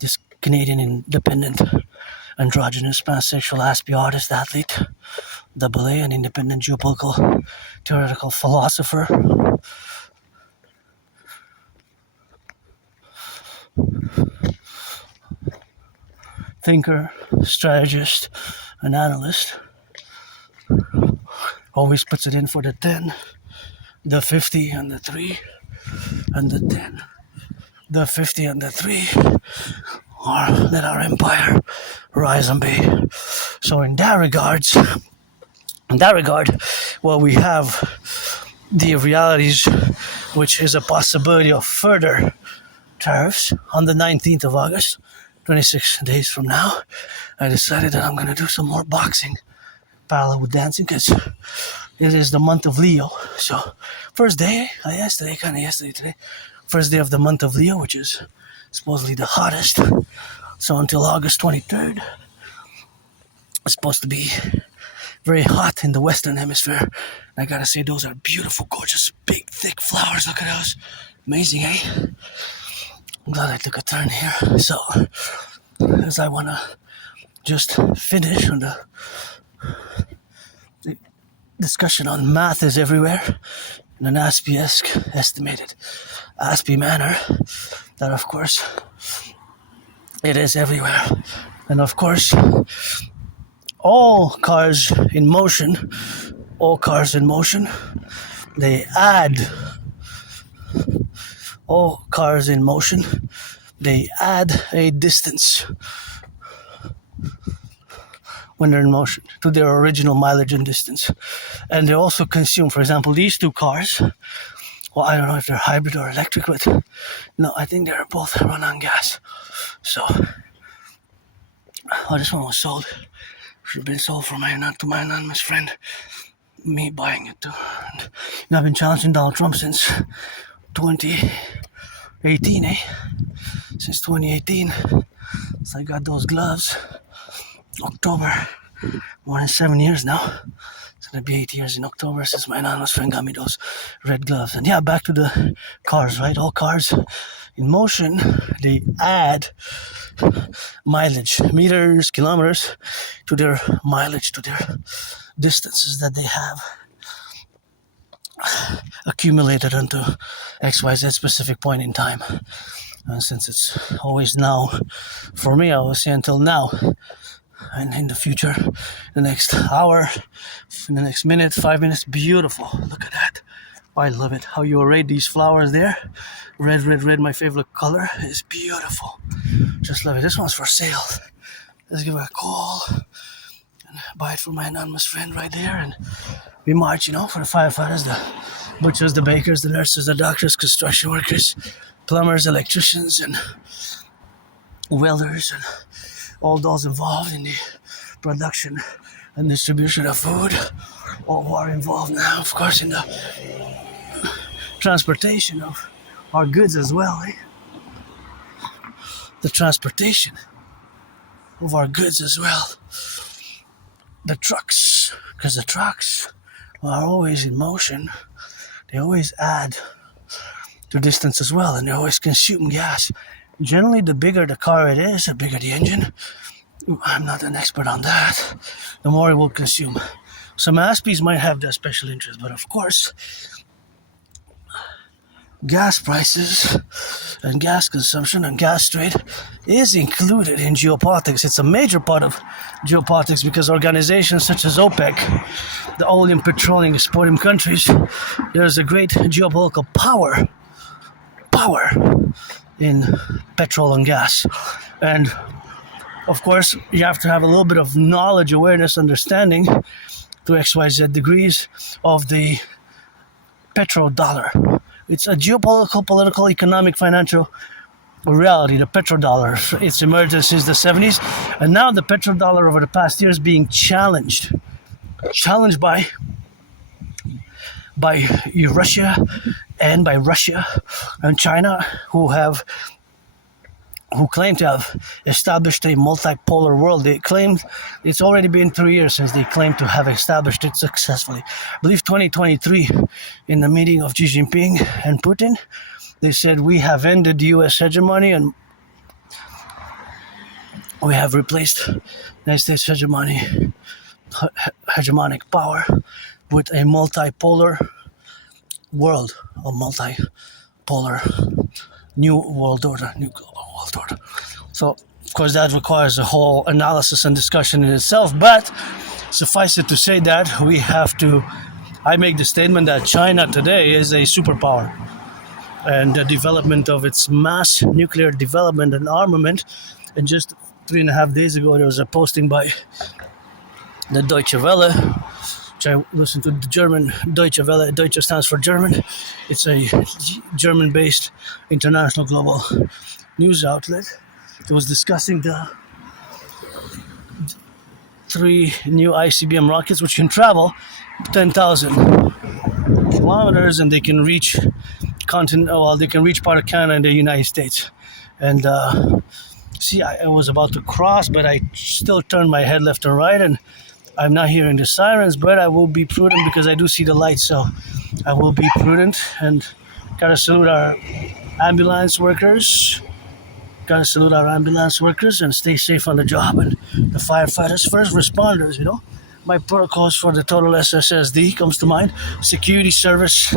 this Canadian independent androgynous pansexual Aspie artist athlete, AA, an independent geopolitical theoretical philosopher, thinker, strategist, and analyst, always puts it in for the 10, the 50, and the 3, and the 10, the 50, and the 3, or let our empire rise and be. So in that regard, well, we have the realities, which is a possibility of further tariffs on the 19th of August, 26 days from now. I decided that I'm going to do some more boxing parallel with dancing, because it is the month of Leo. So first day, today, first day of the month of Leo, which is supposedly the hottest. So until August 23rd, it's supposed to be very hot in the Western Hemisphere. I gotta say, those are beautiful, gorgeous, big, thick flowers. Look at those. Amazing, eh? I'm glad I took a turn here. So, as I want to just finish on the discussion on math is everywhere in an Aspiesque, estimated Aspie manner, that of course it is everywhere. And of course, all cars in motion, they add a distance when they're in motion to their original mileage and distance. And they also consume, for example, these two cars. Well, I don't know if they're hybrid or electric, but no, I think they're both run on gas. So, this one was sold. Should have been sold to my anonymous friend. Me buying it too. And I've been challenging Donald Trump since 2018, Since 2018. So I got those gloves. October. More than 7 years now. It's gonna be 8 years in October since my anonymous friend got me those red gloves. And yeah, back to the cars, right? All cars in motion, they add mileage, meters, kilometers, to their mileage, to their distances that they have accumulated onto XYZ specific point in time. Since it's always now, for me, I will say until now, and in the future, the next hour, in the next minute, 5 minutes. Beautiful. Look at that. I love it. How you array these flowers there. Red, red, red. My favorite color is beautiful. Just love it. This one's for sale. Let's give it a call and buy it from my anonymous friend right there. And we march, for the firefighters, the butchers, the bakers, the nurses, the doctors, construction workers, plumbers, electricians, and welders, and all those involved in the production and distribution of food, all who are involved now, of course, in the transportation of our goods as well. The transportation of our goods as well. The trucks, because the trucks are always in motion. They always add to distance as well, and they always consume gas. Generally, the bigger the car it is, the bigger the engine. I'm not an expert on that. The more it will consume. Some Aspies might have that special interest, but of course, gas prices and gas consumption and gas trade is included in geopolitics. It's a major part of geopolitics because organizations such as OPEC, the oil and petroleum exporting countries, there's a great geopolitical power in petrol and gas. And of course, you have to have a little bit of knowledge, awareness, understanding to XYZ degrees of the petrodollar. It's a geopolitical, political, economic, financial reality, the petrodollar. It's emerged since the 70s, and now the petrodollar over the past years being challenged by Russia and China, who claim to have established a multipolar world. They claim it's already been 3 years since they claim to have established it successfully. I believe 2023, in the meeting of Xi Jinping and Putin, they said we have ended the U.S. hegemony and we have replaced the United States hegemonic power with a multipolar world, a multipolar new world order, new global world order. So, of course, that requires a whole analysis and discussion in itself, but suffice it to say that I make the statement that China today is a superpower, and the development of its mass nuclear development and armament. And just 3.5 days ago, there was a posting by the Deutsche Welle, which I listen to the German Deutsche Welle. Deutsche stands for German. It's a German-based international global news outlet. It was discussing the 3 new ICBM rockets, which can travel 10,000 kilometers, and they can reach they can reach part of Canada and the United States. And I was about to cross, but I still turned my head left and right, and I'm not hearing the sirens, but I will be prudent because I do see the lights, so I will be prudent. And gotta salute our ambulance workers. And stay safe on the job. And the firefighters, first responders, My protocols for the total SSSD comes to mind. Security, service,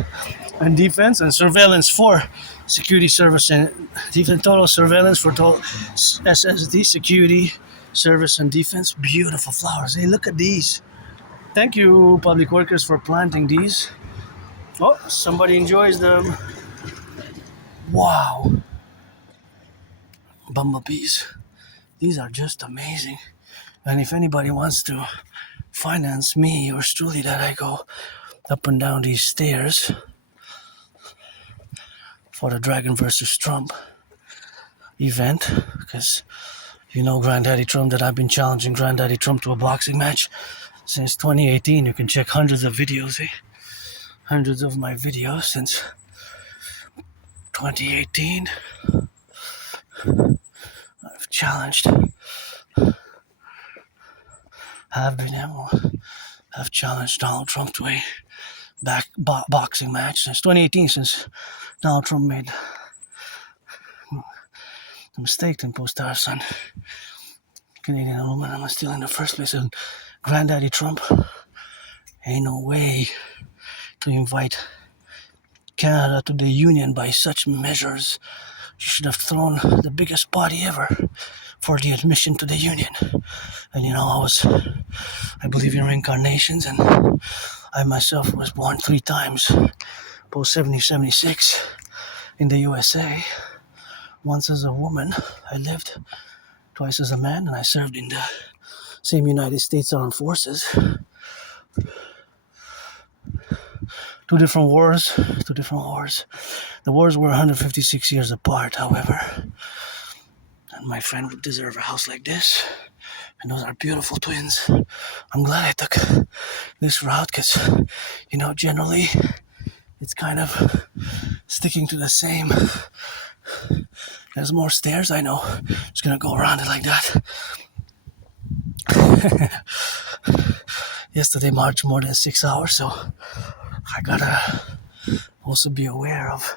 and defense, and surveillance for security, service, and defense. Total surveillance for total SSD, security, service, and defense. Beautiful flowers. Hey, look at these. Thank you, public workers, for planting these. Oh, somebody enjoys them. Wow. Bumblebees. These are just amazing. And if anybody wants to finance me or truly that I go up and down these stairs for the Dragon versus Trump event, because Granddaddy Trump, that I've been challenging Granddaddy Trump to a boxing match since 2018. You can check hundreds of videos, hundreds of my videos since 2018. I've challenged, I've challenged Donald Trump to a boxing match since 2018, since Donald Trump made the mistake to impose tariffs on Canadian aluminum steel in the first place. And Granddaddy Trump, ain't no way to invite Canada to the Union by such measures. You should have thrown the biggest party ever for the admission to the union. And I believe in reincarnations, and I myself was born 3 times, both 76 in the USA. Once as a woman, I lived, twice as a man, and I served in the same United States Armed Forces. 2 different wars. The wars were 156 years apart, however. And my friend would deserve a house like this. And those are beautiful twins. I'm glad I took this route because, generally it's kind of sticking to the same. There's more stairs, I know. Just gonna go around it like that. Yesterday marched more than 6 hours, so I gotta also be aware of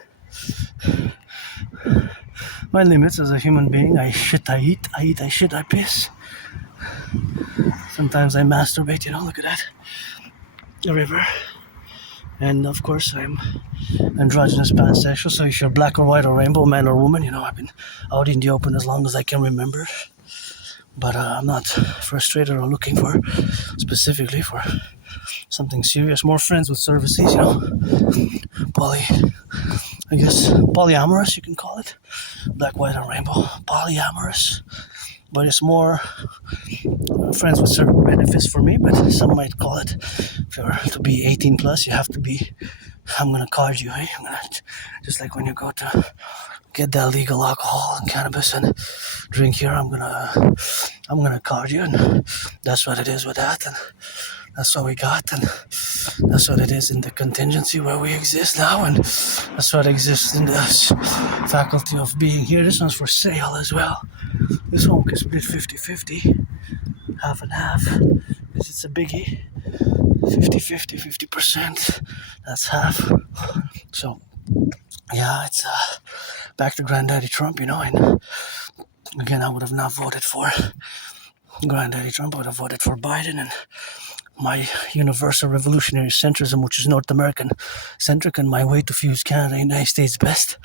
my limits as a human being. I shit, I eat, I shit, I piss. Sometimes I masturbate, look at that. The river. And of course I'm androgynous pansexual, so if you're black or white or rainbow, man or woman, I've been out in the open as long as I can remember. But I'm not frustrated or looking specifically for something serious. More friends with services, polyamorous, you can call it. Black, white, and rainbow. Polyamorous. But it's more friends with certain benefits for me, but some might call it, if you're to be 18 plus, you have to be, I'm gonna card you, I'm gonna, just like when you go to get that legal alcohol and cannabis and drink here, I'm gonna card you, and that's what it is with that, and that's what we got, and that's what it is in the contingency where we exist now, and that's what exists in the faculty of being here. This one's for sale as well. This home can split 50-50, half and half, because it's a biggie. 50-50, 50%, that's half. So, yeah, it's back to Granddaddy Trump, and again, I would have not voted for Granddaddy Trump. I would have voted for Biden, and my universal revolutionary centrism, which is North American centric, and my way to fuse Canada and United States best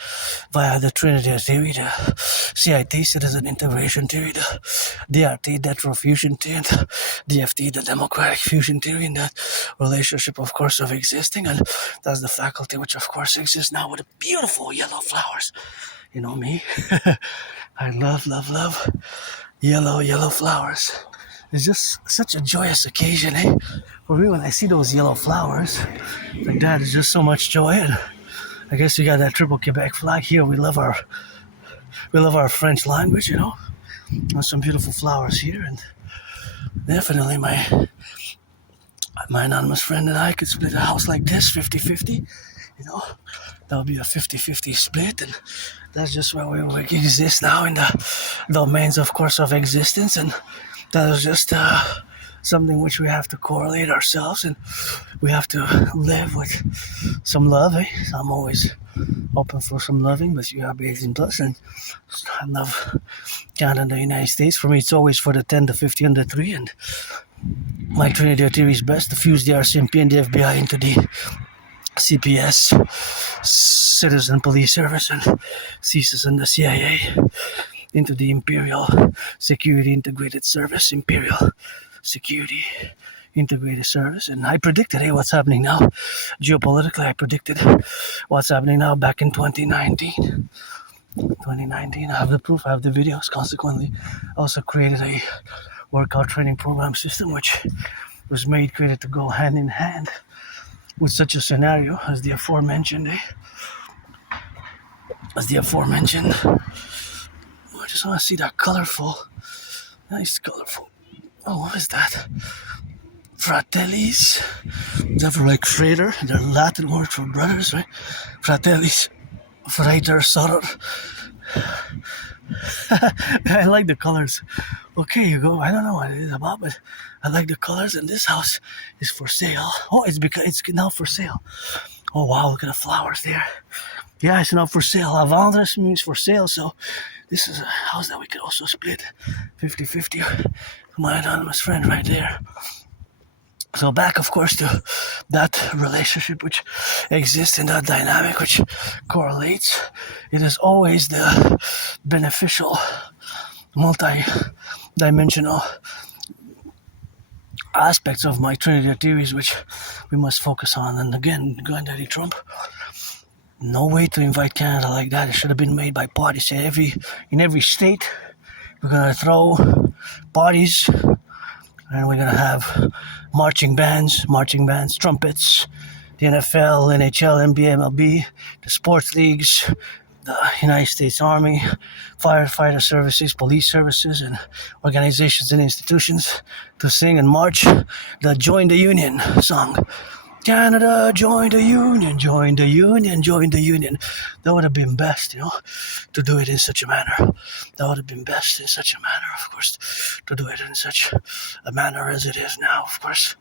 via the Trinity theory, the CIT, citizen integration theory, the DRT, death fusion theory, and the DFT, the democratic fusion theory, and that relationship, of course, of existing, and that's the faculty which, of course, exists now with the beautiful yellow flowers. You know me. I love yellow flowers. It's just such a joyous occasion, For me, when I see those yellow flowers, like that, it's just so much joy. And I guess we got that triple Quebec flag here. We love our French language, There's some beautiful flowers here, and definitely my anonymous friend and I could split a house like this, 50-50, That would be a 50-50 split, and that's just where we exist now in the domains, of course, of existence, and that is just something which we have to correlate ourselves, and we have to live with some love. So I'm always open for some loving, but you gotta be 18 plus, and I love Canada and the United States. For me, it's always for the 10, the 50, and the 3, and my Trinity theory is best to fuse the RCMP and the FBI into the CPS, Citizen Police Service, and CSIS and the CIA, into the Imperial Security Integrated Service, Imperial Security Integrated Service. And I predicted, what's happening now? Geopolitically, I predicted what's happening now back in 2019. I have the proof, I have the videos. Consequently, I also created a workout training program system, which was created to go hand in hand with such a scenario as the aforementioned. I just want to see that nice colorful. Oh, what is that? Fratellis. Is that for like frater? They're Latin word for brothers, right? Fratellis. Frater, soror. I like the colors. Okay, you go. I don't know what it is about, but I like the colors, and this house is for sale. Oh, it's now for sale. Oh wow, look at the flowers there. Yeah, it's now for sale. À vendre means for sale, so this is a house that we could also split 50-50. My anonymous friend right there. So back, of course, to that relationship which exists in that dynamic which correlates. It is always the beneficial multi-dimensional aspects of my Trinity theories, which we must focus on. And again, Granddaddy Trump, no way to invite Canada like that. It should have been made by parties. In every state, we're gonna throw parties, and we're gonna have marching bands, trumpets, the NFL, NHL, NBA, MLB, the sports leagues, the United States Army, firefighter services, police services, and organizations and institutions to sing and march the Join the Union song. Canada, join the Union, join the Union, join the Union. That would have been best, to do it in such a manner. That would have been best in such a manner, of course, to do it in such a manner as it is now, of course.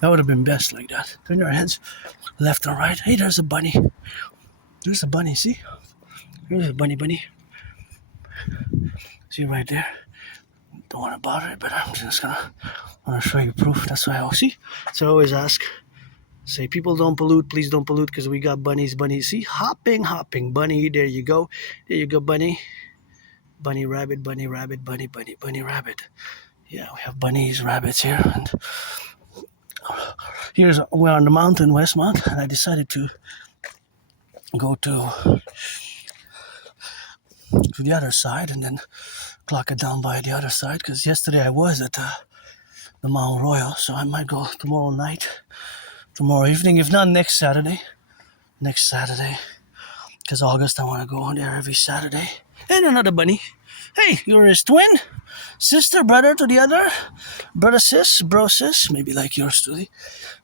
That would have been best like that. Turn your heads left and right. Hey, there's a bunny. There's a bunny, see? There's a bunny. See right there? Don't want to bother it, but I'm just gonna show you proof. That's why I always ask. Say, people don't pollute, please don't pollute, because we got bunnies. See? Hopping. Bunny, there you go. Bunny. Bunny, rabbit, bunny, rabbit, bunny, rabbit. Yeah, we have bunnies, rabbits here. And we're on the mountain, Westmount, and I decided to go to the other side and then clock it down by the other side, because yesterday I was at the Mount Royal, so I might go tomorrow evening, if not next Saturday, because August I want to go there every Saturday. And another bunny. Hey, you're his twin? Sister, brother to the other? Brother, sis, bro, sis? Maybe like yours, Trudy.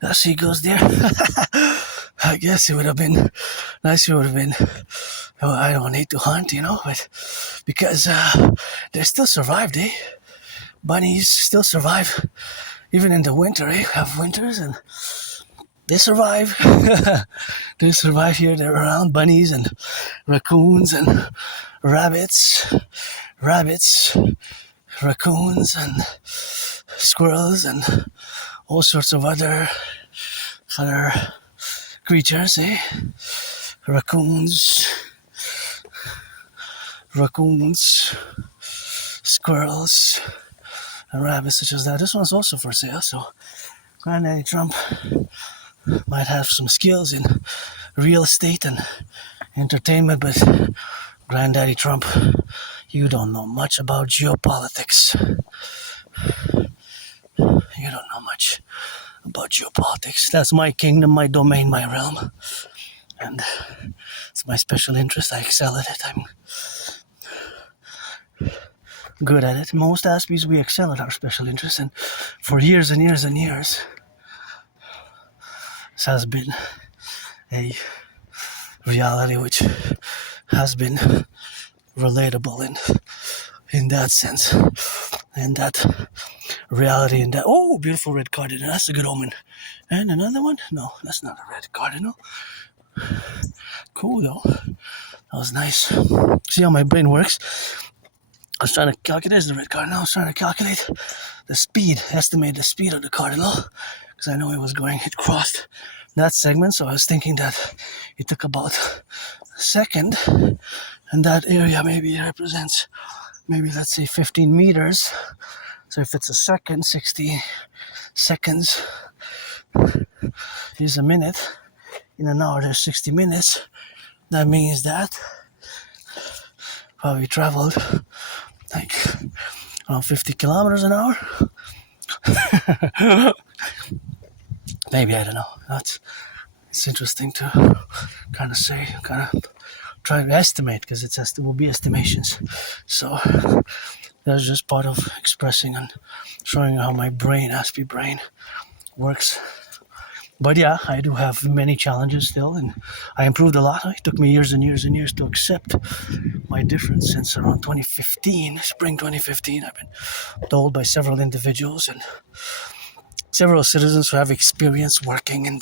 As he goes there. I guess it would have been nice. It would have been. Oh, I don't need to hunt, but because they still survived, eh? Bunnies still survive, even in the winter, eh? We have winters and they survive. They survive here. They're around, bunnies and raccoons and rabbits, raccoons and squirrels and all sorts of other creatures, eh? Raccoons, squirrels, and rabbits such as that. This one's also for sale, so Granddaddy Trump might have some skills in real estate and entertainment, but Granddaddy Trump, you don't know much about geopolitics. You don't know much about geopolitics. That's my kingdom, my domain, my realm. And it's my special interest. I excel at it. I'm good at it. Most Aspies, we excel at our special interest. And for years and years and years, this has been a reality which has been relatable in that sense. And that reality in that. Oh, beautiful red cardinal. That's a good omen. And another one? No, that's not a red cardinal. Cool though. That was nice. See how my brain works? I was trying to calculate. There's the red cardinal. I was trying to calculate the speed, estimate the speed of the cardinal, because I know it crossed that segment. So I was thinking that it took about a second, and that area maybe represents, let's say 15 meters. So if it's a second, 60 seconds is a minute. In an hour, there's 60 minutes. That means that probably traveled like around 50 kilometers an hour. Maybe, I don't know. It's interesting to kind of try to estimate, because it will be estimations. So that's just part of expressing and showing how my brain, Aspie brain, works. But yeah, I do have many challenges still, and I improved a lot. It took me years and years and years to accept my difference since around 2015, spring 2015. I've been told by several individuals and several citizens who have experience working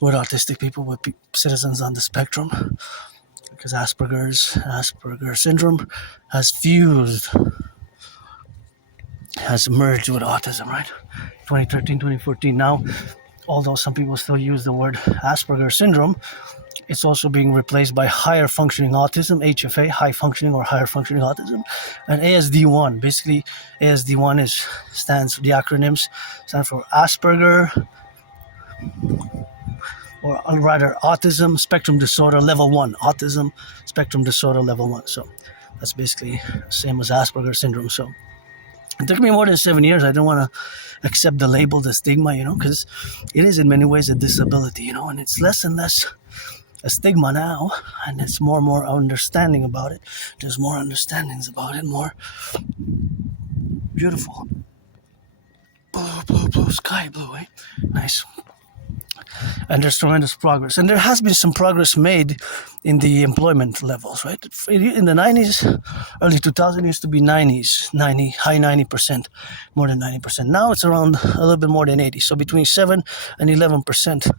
with autistic people, with citizens on the spectrum, because Asperger syndrome has merged with autism, right? 2013, 2014 now. Although some people still use the word Asperger syndrome, It's also being replaced by higher functioning autism, HFA, high functioning or higher functioning autism, and ASD1. Basically, ASD1 stands for the acronyms stand for Asperger, or rather autism spectrum disorder level 1. Autism spectrum disorder level 1. So that's basically the same as Asperger syndrome. So it took me more than 7 years. I didn't want to accept the label, the stigma, because it is in many ways a disability, and it's less and less a stigma now, and it's more and more understanding about it. There's more understandings about it, more beautiful. Blue, sky blue, eh? Nice. And there's tremendous progress. And there has been some progress made in the employment levels, right? In the 90s, early 2000s, used to be high 90%, more than 90%. Now it's around a little bit more than 80. So between 7 and 11%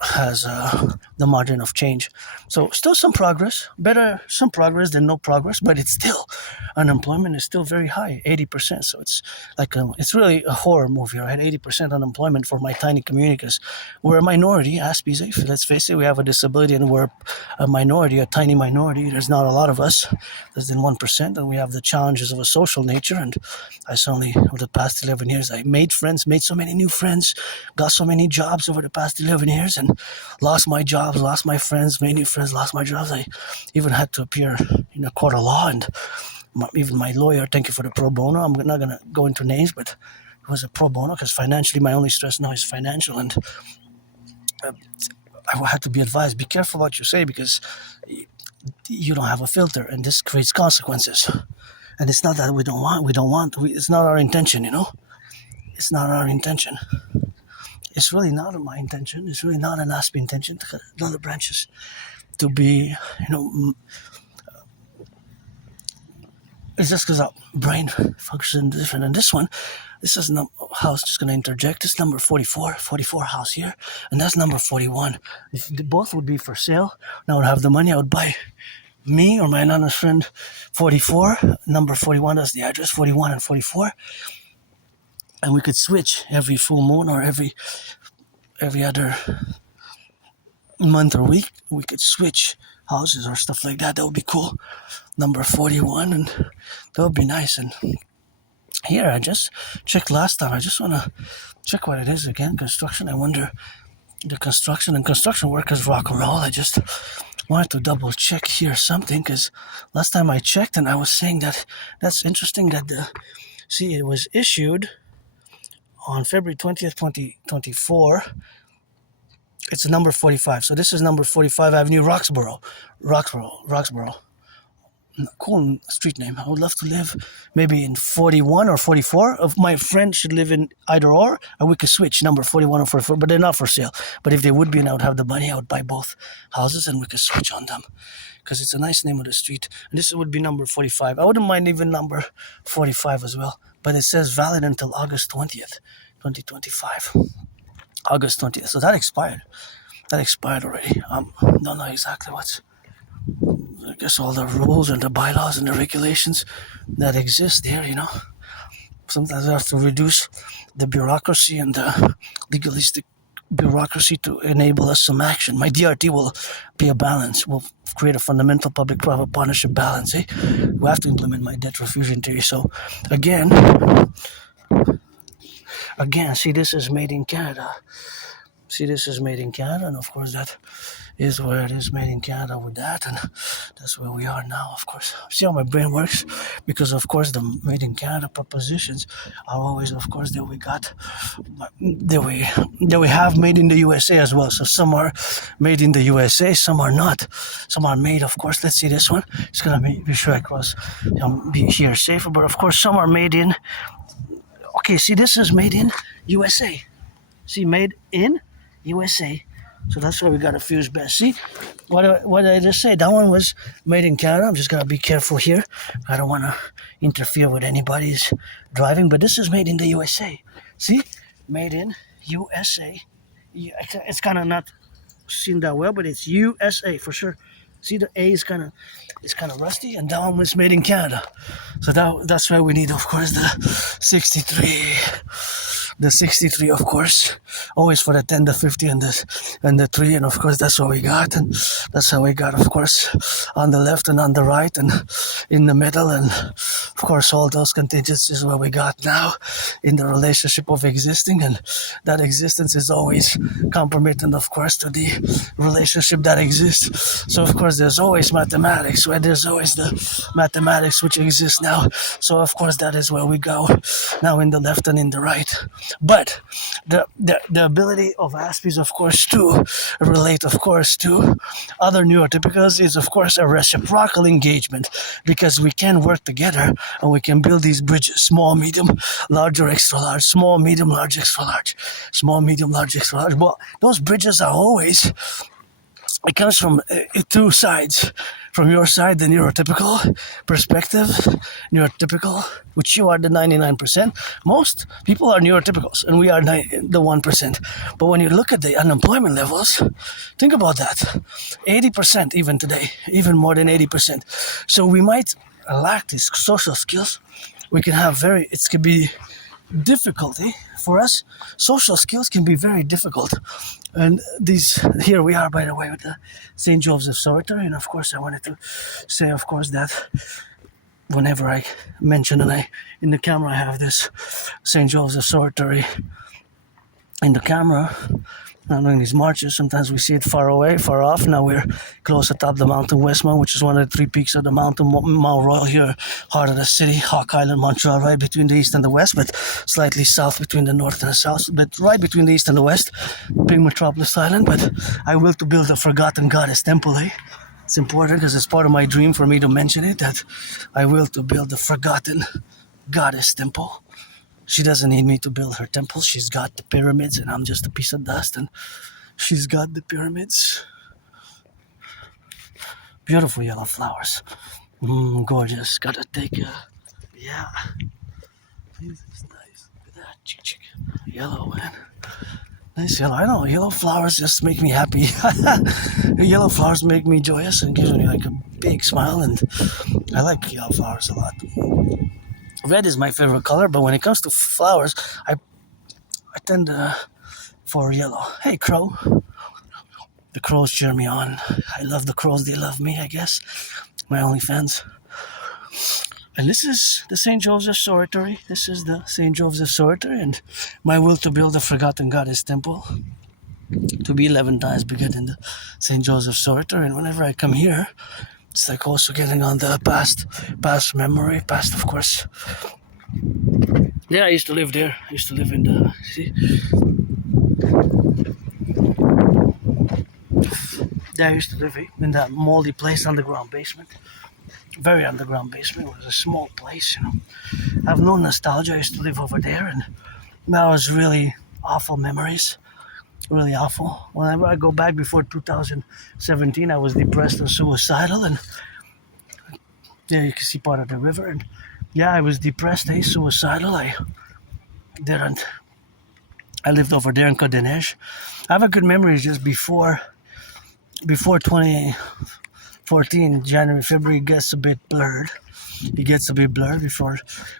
has the margin of change. So still some progress, better some progress than no progress, but it's still, unemployment is still very high, 80%. So it's like it's really a horror movie, right? 80% unemployment for my tiny community, because we're a minority, Aspiesque. Let's face it, we have a disability and we're a minority, a tiny minority. There's not a lot of us, less than 1%, and we have the challenges of a social nature. And I suddenly, over the past 11 years, I made friends, made so many new friends, got so many jobs over the past 11 years, and lost my jobs, lost my friends, made new friends, lost my jobs. I even had to appear in a court of law, and even my lawyer, thank you for the pro bono. I'm not going to go into names, but it was a pro bono because financially, my only stress now is financial, and I had to be advised, be careful what you say, because you don't have a filter, and this creates consequences. And it's not that we don't want, it's not our intention, It's not our intention. It's really not my intention. It's really not an Aspie intention to cut down the branches, to be, it's just because our brain functions different. And this is house, just going to interject. This number 44 house here, and that's number 41. If both would be for sale, and I would have the money, I would buy me or my anonymous friend 44, number 41, that's the address, 41 and 44. And we could switch every full moon or every other month or week. We could switch houses or stuff like that. That would be cool. Number 41, and that would be nice. And here, I just checked last time. I just want to check what it is again. Construction. I wonder, the construction and construction workers rock and roll. I just wanted to double check here something, because last time I checked and I was saying that's interesting that it was issued on February 20th, 2024. It's number 45. So this is number 45 Avenue, Roxborough. Cool street name. I would love to live maybe in 41 or 44. If my friend should live in either or we could switch number 41 or 44, but they're not for sale. But if they would be and I would have the money, I would buy both houses and we could switch on them, because it's a nice name of the street. And this would be number 45. I wouldn't mind even number 45 as well. But it says valid until August 20th, 2025. August 20th. So that expired. That expired already. Don't know exactly I guess all the rules and the bylaws and the regulations that exist there, Sometimes I have to reduce the bureaucracy and the legalistic bureaucracy to enable us some action. My DRT will be a balance. We'll create a fundamental public-private partnership balance. We have to implement my debt refusion theory. So again, see, this is made in Canada. And of course that is where it is, made in Canada with that, and that's where we are now, of course. See how my brain works? Because, of course, the made in Canada propositions are always, of course, that we have made in the USA as well. So some are made in the USA, some are not. Some are made, of course, let's see this one. It's going to be sure I cross, be here safer, but of course some are made in, okay, see, this is made in USA. See, made in USA. So that's why we got to fuse best. See, what did I just say? That one was made in Canada. I'm just going to be careful here. I don't want to interfere with anybody's driving, but this is made in the USA. See, made in USA. It's kind of not seen that well, but it's USA for sure. See, the A is kind of rusty, and that one was made in Canada. So that's why we need, of course, the 63 the 63, of course, always for the 10, the 50, and the 3, and of course that's what we got, and that's how we got, of course, on the left and on the right and in the middle, and of course all those contingencies where we got now in the relationship of existing, and that existence is always compromised, of course, to the relationship that exists. So of course there's always mathematics, where there's always the mathematics which exists now. So of course that is where we go now, in the left and in the right. But the ability of Aspies, of course, to relate, of course, to other neurotypicals is, of course, a reciprocal engagement, because we can work together and we can build these bridges: small, medium, large, or extra large; small, medium, large, extra large; small, medium, large, extra large. But those bridges are always, it comes from two sides. From your side, the neurotypical perspective, neurotypical, which you are the 99%. Most people are neurotypicals, and we are the 1%. But when you look at the unemployment levels, think about that. 80% even today, even more than 80%. So we might lack these social skills. We can have it could be difficulty for us. Social skills can be very difficult. And here we are, by the way, with the St. Joseph's Oratory. And of course, I wanted to say, of course, that whenever I mention, and in the camera I have this St. Joseph's Oratory in the camera. Now doing these marches, sometimes we see it far away, far off. Now we're close atop the mountain Westmount, which is one of the 3 peaks of the mountain, Mount Royal, here, heart of the city, Hawk Island, Montreal, right between the east and the west, but slightly south between the north and the south, but right between the east and the west, big metropolis island. But I will to build a forgotten goddess temple, eh? It's important because it's part of my dream for me to mention it, that I will to build a forgotten goddess temple. She doesn't need me to build her temple. She's got the pyramids, and I'm just a piece of dust, and she's got the pyramids. Beautiful yellow flowers. Gorgeous. Gotta take yeah. This is nice. Look at that. Chick. Yellow, man. Nice yellow. I know, yellow flowers just make me happy. Yellow flowers make me joyous and gives me like a big smile, and I like yellow flowers a lot. Red is my favorite color, but when it comes to flowers, I tend for yellow. Hey, crow. The crows cheer me on. I love the crows. They love me, I guess. My only fans. And this is the St. Joseph's Oratory. This is the St. Joseph's Oratory, and my will to build a forgotten goddess temple to be 11 times bigger than the St. Joseph's Oratory. And whenever I come here, it's like also getting on the past memory, past, of course. Yeah, I used to live there. I used to live in the, see? There I used to live in that moldy place, underground basement. Very underground basement. It was a small place, you know. I have no nostalgia. I used to live over there, and that was really awful memories. Really awful. Whenever I go back before 2017, I was depressed and suicidal, and yeah, you can see part of the river, and yeah, I was depressed, suicidal. I lived over there in Côte des Neiges. I have a good memory just before 2014, January, February gets a bit blurred. It gets a bit blurred before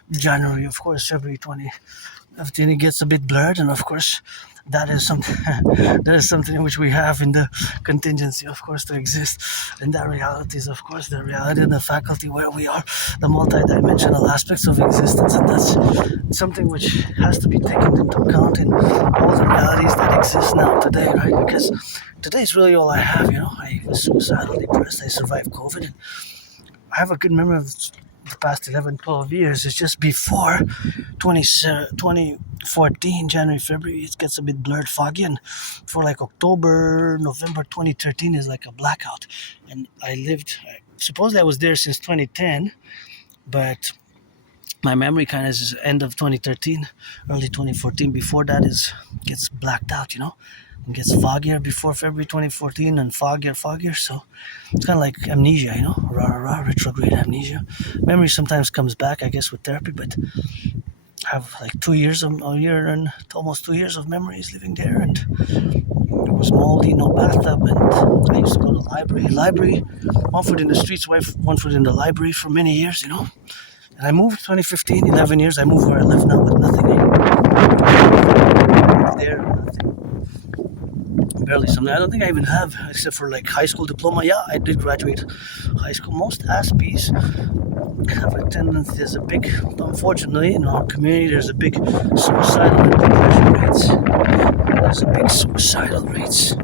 January, of course, February 2015, it gets a bit blurred, and of course, that is something in which we have in the contingency, of course, to exist. And that reality is, of course, the reality and the faculty where we are, the multidimensional aspects of existence. And that's something which has to be taken into account in all the realities that exist now today, right? Because today is really all I have, you know. I was suicidal, depressed, I survived COVID. And I have a good memory of the past 11, 12 years. It's just before 2014, January, February, it gets a bit blurred, foggy, and for like October, November 2013 is like a blackout. And supposedly I was there since 2010, but my memory kind of is end of 2013, early 2014. Before that gets blacked out, you know. It gets foggier before February 2014 and foggier. So it's kind of like amnesia, you know, retrograde amnesia. Memory sometimes comes back, I guess, with therapy, but I have like almost 2 years of memories living there, and it was moldy, no bathtub, and I used to go to the library, one foot in the streets, one foot in the library for many years, you know. And I moved 2015, 11 years. I moved where I live now with nothing. There, barely something. I don't think I even have, except for like high school diploma. Yeah, I did graduate high school. Most Aspies have a tendency, unfortunately, in our community, there's a big suicidal and depression rates. There's a big suicidal rates.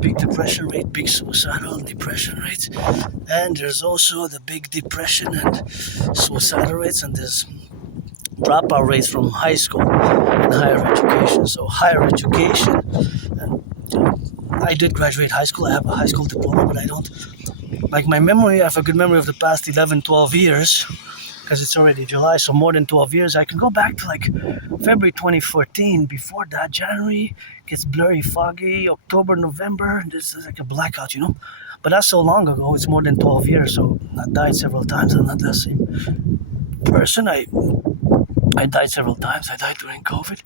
Big depression rate, big suicidal and depression rates. And there's also the big depression and suicidal rates, and there's dropout rates from high school and higher education. So higher education, and I did graduate high school. I have a high school diploma, but I don't, like my memory, I have a good memory of the past 11, 12 years, because it's already July, so more than 12 years. I can go back to like February 2014. Before that, January gets blurry, foggy. October, November, this is like a blackout, But that's so long ago. It's more than 12 years, so I died several times. I'm not the same person. I died several times. I died during COVID.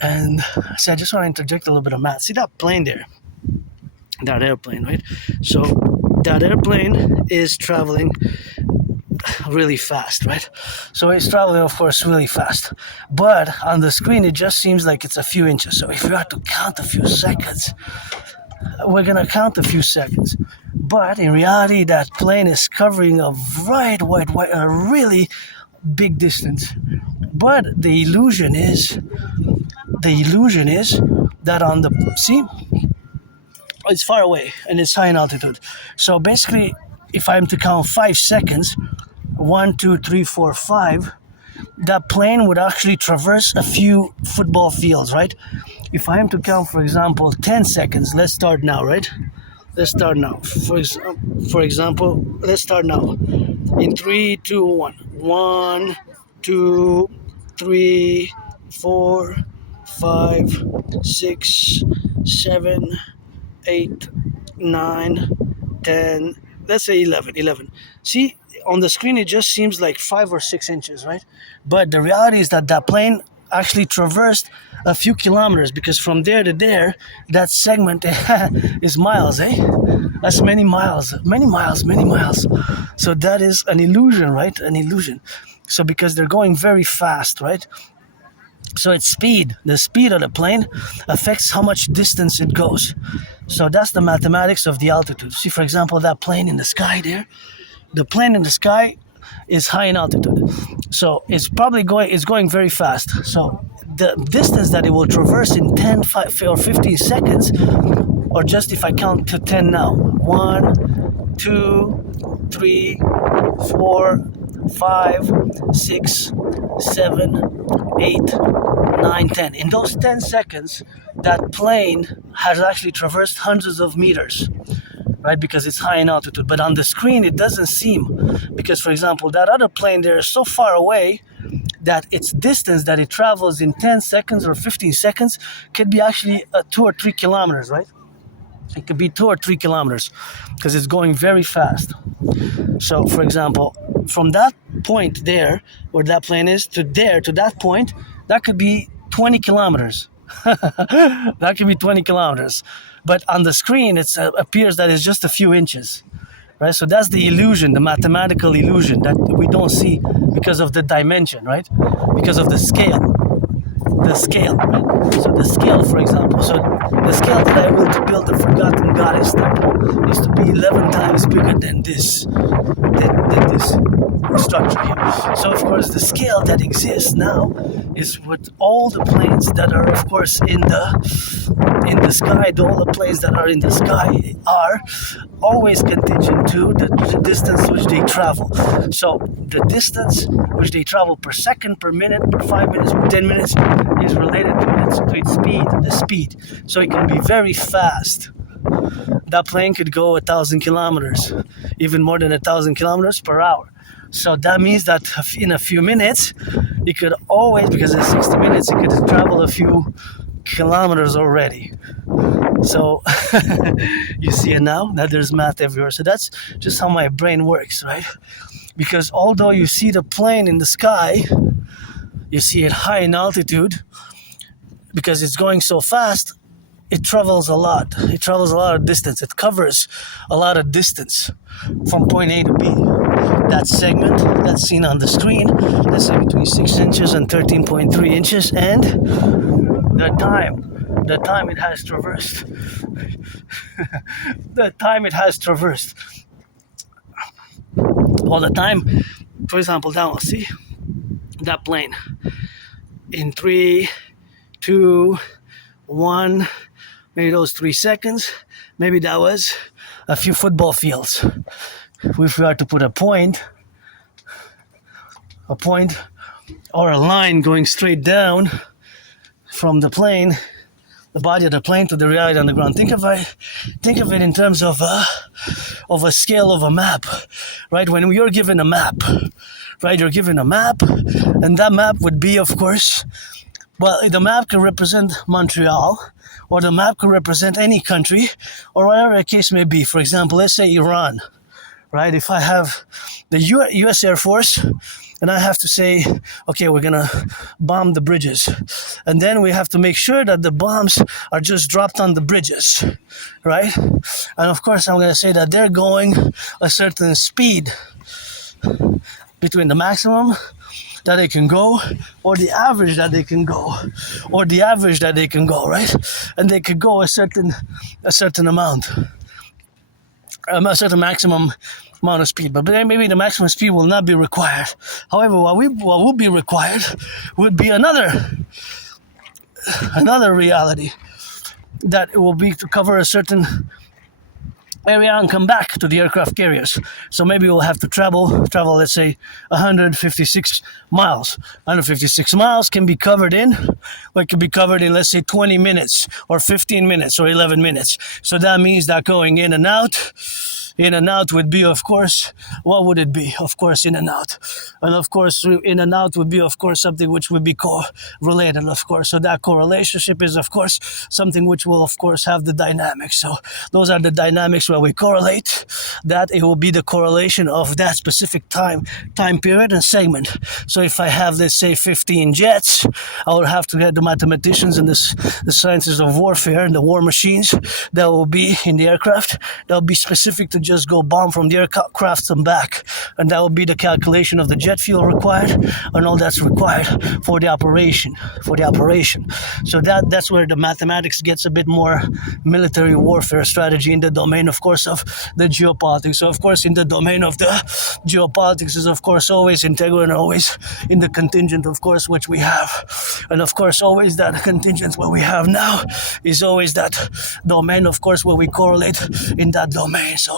And so I just want to interject a little bit of math. See that plane there? That airplane, right? So that airplane is traveling really fast, right? So it's traveling, of course, really fast. But on the screen, it just seems like it's a few inches. So if we have to count a few seconds, we're going to count a few seconds. But in reality, that plane is covering a really big distance. But the illusion is that on the, see, it's far away and it's high in altitude. So basically, if I'm to count 5 seconds, 1, 2, 3, 4, 5, that plane would actually traverse a few football fields, right? If I am to count, for example, 10 seconds, let's start now, right? Let's start now. For example, let's start now. In 3, 2, 1. 1, 2, 3, 4, 5, 6, 7, 8, 9, 10, let's say 11. See, on the screen it just seems like 5 or 6 inches, right? But the reality is that plane actually traversed a few kilometers, because from there to there, that segment is miles, That's many miles. So that is an illusion, right? An illusion. So because they're going very fast, right? So it's speed. The speed of the plane affects how much distance it goes. So that's the mathematics of the altitude. See, for example, that plane in the sky there. The plane in the sky is high in altitude. So it's probably going very fast. So the distance that it will traverse in 10, 5, or 15 seconds, or just if I count to 10 now. 1, 2, 3, 4, 5, 6, 7, 8, 9, 10. In those 10 seconds, that plane has actually traversed hundreds of meters, right? Because it's high in altitude. But on the screen, it doesn't seem. Because, for example, that other plane there is so far away that its distance that it travels in 10 seconds or 15 seconds could be actually 2 or 3 kilometers, right? It could be 2 or 3 kilometers because it's going very fast. So, for example, from that point there, where that plane is, to that point, that could be 20 kilometers. That could be 20 kilometers. But on the screen, it appears that it's just a few inches. Right? So that's the illusion, the mathematical illusion that we don't see because of the dimension, right? Because of the scale. Right? So the scale, for example, the scale that I will to build the forgotten goddess temple is to be 11 times bigger than this structure here. So of course the scale that exists now is with all the planes that are, of course, in the sky. All the planes that are in the sky are always contingent to the distance which they travel. So the distance which they travel per second, per minute, per 5 minutes, per 10 minutes is related to its speed, the speed. So it can be very fast. That plane could go 1,000 kilometers, even more than 1,000 kilometers per hour. So that means that in a few minutes, it could always, because in 60 minutes, it could travel a few kilometers already. So you see it now that there's math everywhere. So that's just how my brain works, right? Because although you see the plane in the sky, you see it high in altitude, because it's going so fast, it travels a lot. It travels a lot of distance. It covers a lot of distance from point A to B. that segment that's seen on the screen, let's say between 6 inches and 13.3 inches, and the time it has traversed. The time it has traversed. Well, the time, for example, down, see that plane in 3, 2, 1, maybe those 3 seconds, maybe that was a few football fields. If we were to put a point or a line going straight down from the plane, the body of the plane to the reality on the ground. Think of it in terms of a scale of a map, right? When you're given a map, right? You're given a map, and that map would be, of course, well, the map can represent Montreal, or the map could represent any country, or whatever the case may be. For example, let's say Iran, right? If I have the U.S. Air Force, and I have to say, okay, we're gonna bomb the bridges, and then we have to make sure that the bombs are just dropped on the bridges, right? And of course, I'm gonna say that they're going a certain speed between the maximum that they can go, or the average that they can go, right? And they could go a certain amount, a certain maximum amount of speed, but then maybe the maximum speed will not be required. However, what would be required would be another reality, that it will be to cover a certain area and come back to the aircraft carriers. So maybe we'll have to travel, let's say 156 miles. 156 miles can be covered in, or it can be covered in, let's say 20 minutes or 15 minutes or 11 minutes. So that means that going in and out would be, of course, what would it be? Of course, in and out. And of course, in and out would be, of course, something which would be correlated, of course. So that correlationship is, of course, something which will, of course, have the dynamics. So those are the dynamics where we correlate, that it will be the correlation of that specific time period and segment. So if I have, let's say, 15 jets, I would have to get the mathematicians and the sciences of warfare and the war machines that will be in the aircraft, that will be specific to just go bomb from the aircraft and back, and that will be the calculation of the jet fuel required and all that's required for the operation. So that's where the mathematics gets a bit more military warfare strategy in the domain, of course, of the geopolitics. So of course, in the domain of the geopolitics is, of course, always integral and always in the contingent, of course, which we have. And of course, always that contingent what we have now is always that domain, of course, where we correlate in that domain. So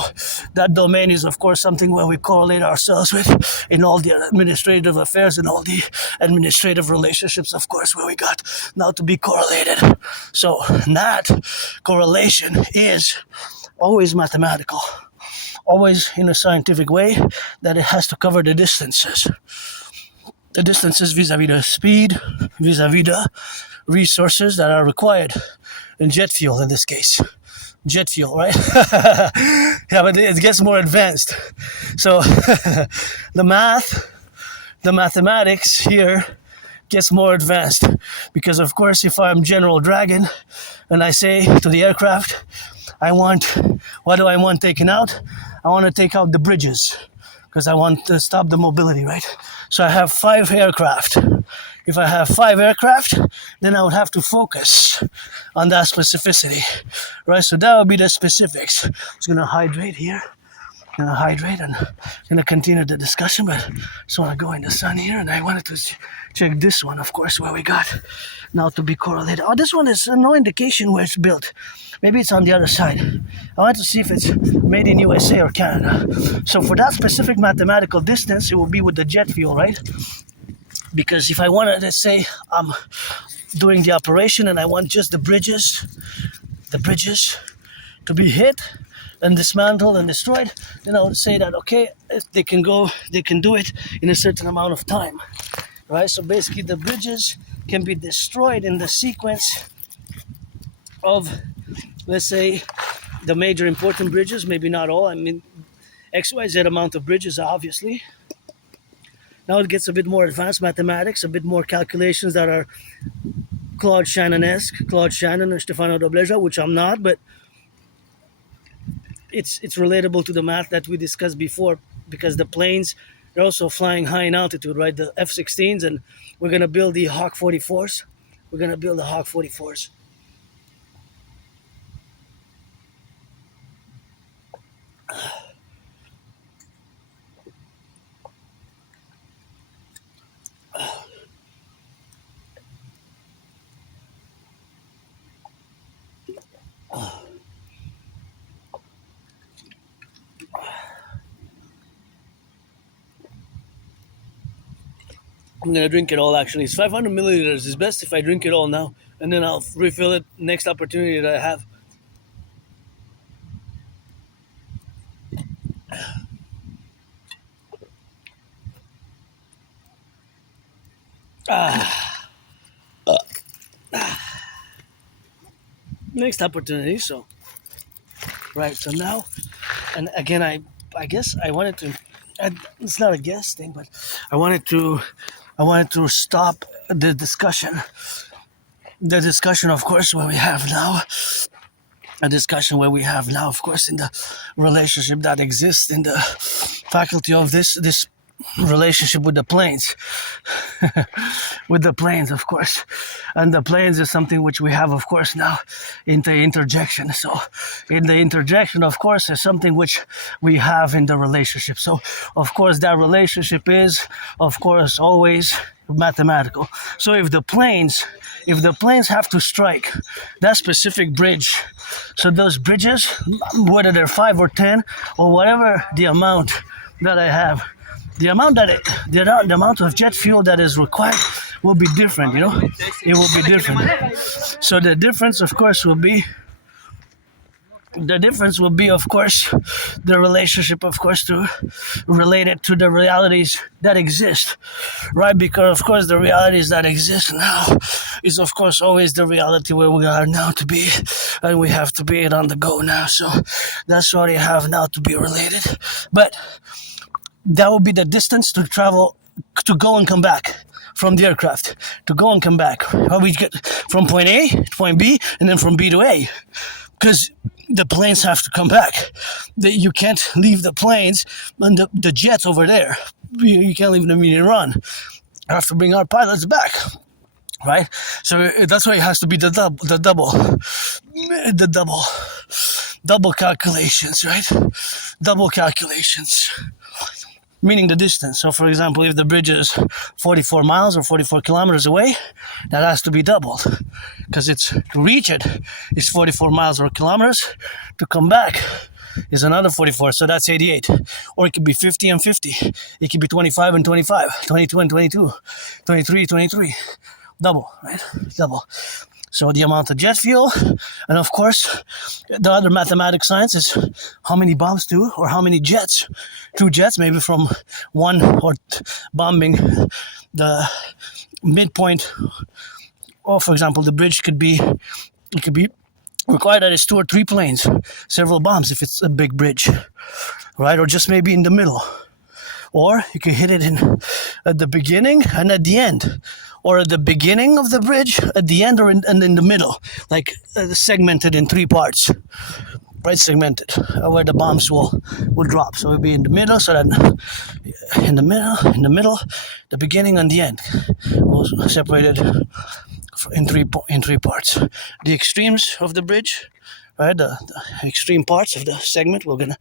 that domain is, of course, something where we correlate ourselves with in all the administrative affairs and all the administrative relationships, of course, where we got now to be correlated. So that correlation is always mathematical, always in a scientific way, that it has to cover the distances vis-a-vis the speed, vis-a-vis the resources that are required in jet fuel, in this case. Jet fuel, right? Yeah, but it gets more advanced. So the mathematics here gets more advanced, because of course, if I'm General Dragon and I say to the aircraft, what do I want taken out? I want to take out the bridges, because I want to stop the mobility, right? So I have 5 aircraft. If I have 5 aircraft, then I would have to focus on that specificity, right? So that would be the specifics. I'm just going to hydrate here. I'm going to hydrate and going to continue the discussion, but I just want to go in the sun here, and I wanted to check this one, of course, where we got now to be correlated. Oh, this one is no indication where it's built. Maybe it's on the other side. I want to see if it's made in USA or Canada. So for that specific mathematical distance, it will be with the jet fuel, right? Because if I wanted to say I'm doing the operation and I want just the bridges to be hit and dismantled and destroyed, then I would say that, okay, if they can do it in a certain amount of time, right? So basically the bridges can be destroyed in the sequence of, let's say, the major important bridges, maybe not all, I mean, XYZ amount of bridges, obviously. Now it gets a bit more advanced mathematics, a bit more calculations that are Claude Shannon-esque, Claude Shannon or Stefano Dobleja, which I'm not, but it's relatable to the math that we discussed before, because the planes, they're also flying high in altitude, right? The F-16s, and we're gonna build the Hawk 44s. We're gonna build the Hawk 44s. I'm gonna drink it all. Actually, it's 500 milliliters. It's best if I drink it all now, and then I'll refill it next opportunity that I have. Next opportunity. So, right. So now, and again, I guess I wanted to. It's not a guess thing, but I wanted to stop the discussion. The discussion, of course, where we have now. A discussion where we have now, of course, in the relationship that exists in the faculty of this relationship with the planes. With the planes, of course. And the planes is something which we have, of course, now in the interjection. So in the interjection, of course, is something which we have in the relationship. So, of course, that relationship is, of course, always mathematical. So if the planes have to strike that specific bridge, so those bridges, whether they're 5 or 10 or whatever the amount that I have, the amount of jet fuel that is required will be different, it will be different. So the difference, of course, will be, of course, the relationship, of course, to relate it to the realities that exist, right? Because, of course, the realities that exist now is, of course, always the reality where we are now to be, and we have to be it on the go now. So that's what I have now to be related. But that would be the distance to travel, to go and come back from the aircraft, to go and come back. How we get from point A to point B, and then from B to A, because the planes have to come back. You can't leave the planes and the jets over there. You can't leave them in Iran. I have to bring our pilots back, right? So that's why it has to be the double calculations, right? Double calculations. Meaning the distance. So, for example, if the bridge is 44 miles or 44 kilometers away, that has to be doubled. Because to reach it is 44 miles or kilometers. To come back is another 44, so that's 88. Or it could be 50 and 50. It could be 25 and 25, 22 and 22, 23, 23. Double, right? Double. So the amount of jet fuel, and of course, the other mathematical science is how many bombs do, or how many jets, 2 jets, maybe from one, or bombing the midpoint. Or for example, the bridge could be required that it's 2 or 3 planes, several bombs if it's a big bridge, right? Or just maybe in the middle. Or you can hit it at the beginning and at the end. Or at the beginning of the bridge, at the end, and in the middle, like segmented in 3 parts, right? Segmented, where the bombs will drop. So it'll be in the middle, so that in the middle, the beginning and the end, will separated in three parts. The extremes of the bridge, right? The extreme parts of the segment, we're gonna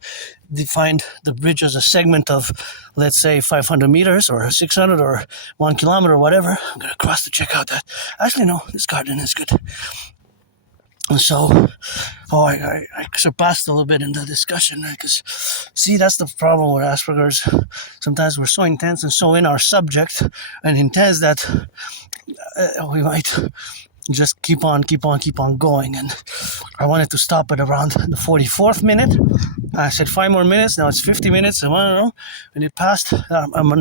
define the bridge as a segment of, let's say, 500 meters or 600 or 1 kilometer or whatever. I'm gonna cross to check out that. Actually, no, this garden is good. And so, I surpassed a little bit in the discussion, because, see, that's the problem with Asperger's. Sometimes we're so intense and so in our subject and intense that we might just keep on going. And I wanted to stop at around the 44th minute. I said 5 more minutes. Now it's 50 minutes. And I don't know. And it passed. I'm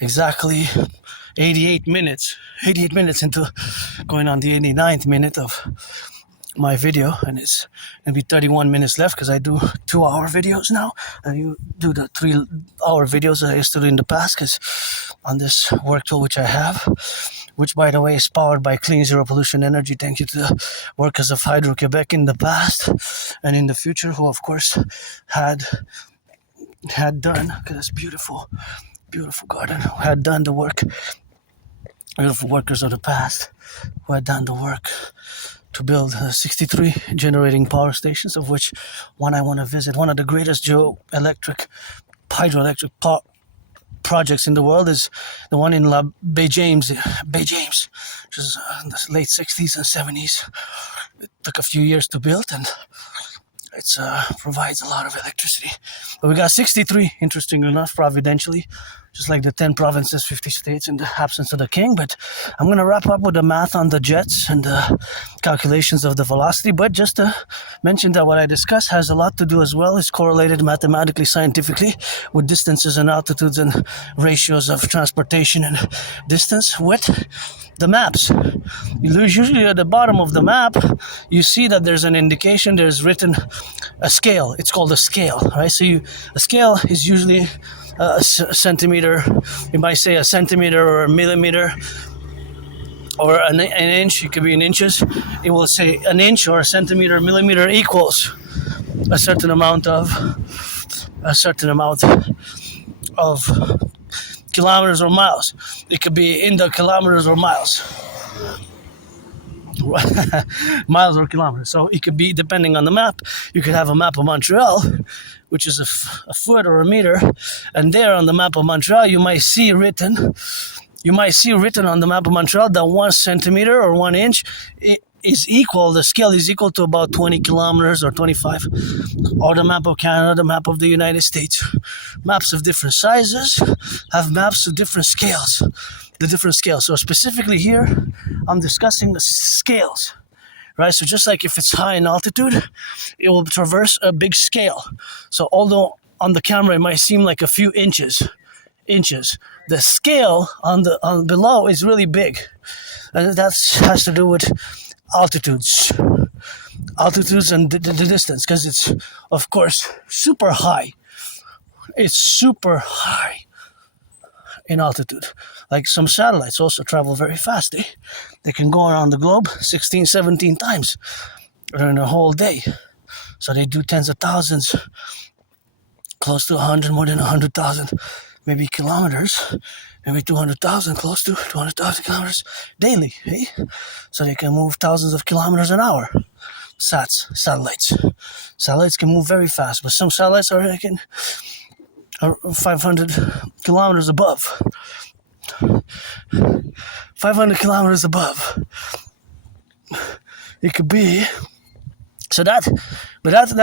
exactly 88 minutes into going on the 89th minute of my video, and it's gonna be 31 minutes left because I do 2-hour videos now, and you do the 3-hour videos I used to do in the past, because on this work tool which I have, which by the way is powered by clean zero pollution energy. Thank you to the workers of Hydro-Quebec in the past and in the future, who of course had done, because it's beautiful garden, who had done the work, beautiful workers of the past who had done the work to build 63 generating power stations, of which one I want to visit. One of the greatest hydroelectric projects in the world is the one in Bay James, which is in the late 60s and 70s. It took a few years to build, and it provides a lot of electricity. But we got 63, interestingly enough, providentially, just like the 10 provinces, 50 states in the absence of the king. But I'm going to wrap up with the math on the jets and the calculations of the velocity. But just to mention that what I discussed has a lot to do as well. It's correlated mathematically, scientifically, with distances and altitudes and ratios of transportation and distance with the maps. Usually at the bottom of the map, you see that there's an indication, there's written a scale. It's called a scale, right? So a scale is usually a centimeter. You might say a centimeter or a millimeter or an inch. It could be in inches. It will say an inch or a centimeter, millimeter equals a certain amount of kilometers or miles. It could be in the kilometers or miles. Miles or kilometers. So it could be, depending on the map, you could have a map of Montreal, which is a foot or a meter, and there on the map of Montreal you might see written on the map of Montreal that 1 centimeter or 1 inch is equal, the scale is equal to about 20 kilometers or 25. Or the map of Canada, the map of the United States. Maps of different sizes have maps of different scales. The different scales. So specifically here, I'm discussing the scales, right? So just like if it's high in altitude, it will traverse a big scale. So although on the camera it might seem like a few inches, the scale on below is really big, and that has to do with altitudes and the distance, because it's of course super high. It's super high in altitude. Like some satellites also travel very fast. They can go around the globe 16, 17 times during a whole day. So they do tens of thousands, close to 100, more than 100,000, maybe kilometers, maybe 200,000, close to 200,000 kilometers daily. So they can move thousands of kilometers an hour. Satellites can move very fast, but some satellites are 500 kilometers above. 500 kilometers above. It could be. So that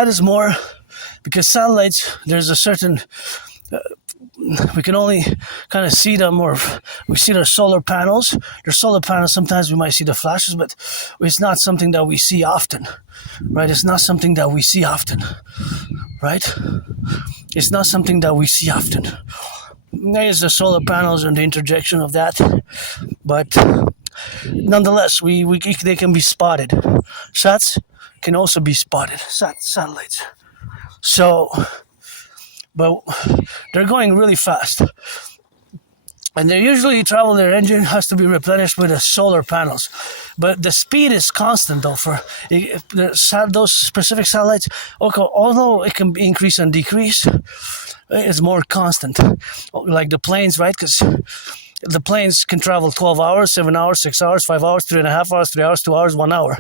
is more, because satellites, there's a certain, we can only kind of see them, or we see their solar panels. Their solar panels, sometimes we might see the flashes, but it's not something that we see often, right? It's not something that we see often, right? It's not something that we see often. There's the solar panels and the interjection of that, but nonetheless, they can be spotted. Sats can also be spotted, satellites. So, but they're going really fast, and they usually travel. Their engine has to be replenished with the solar panels, but the speed is constant though for those specific satellites. Okay, although it can increase and decrease, it's more constant, like the planes, right? Because the planes can travel 12 hours, 7 hours, 6 hours, 5 hours, 3.5 hours, 3 hours, 2 hours, 1 hour.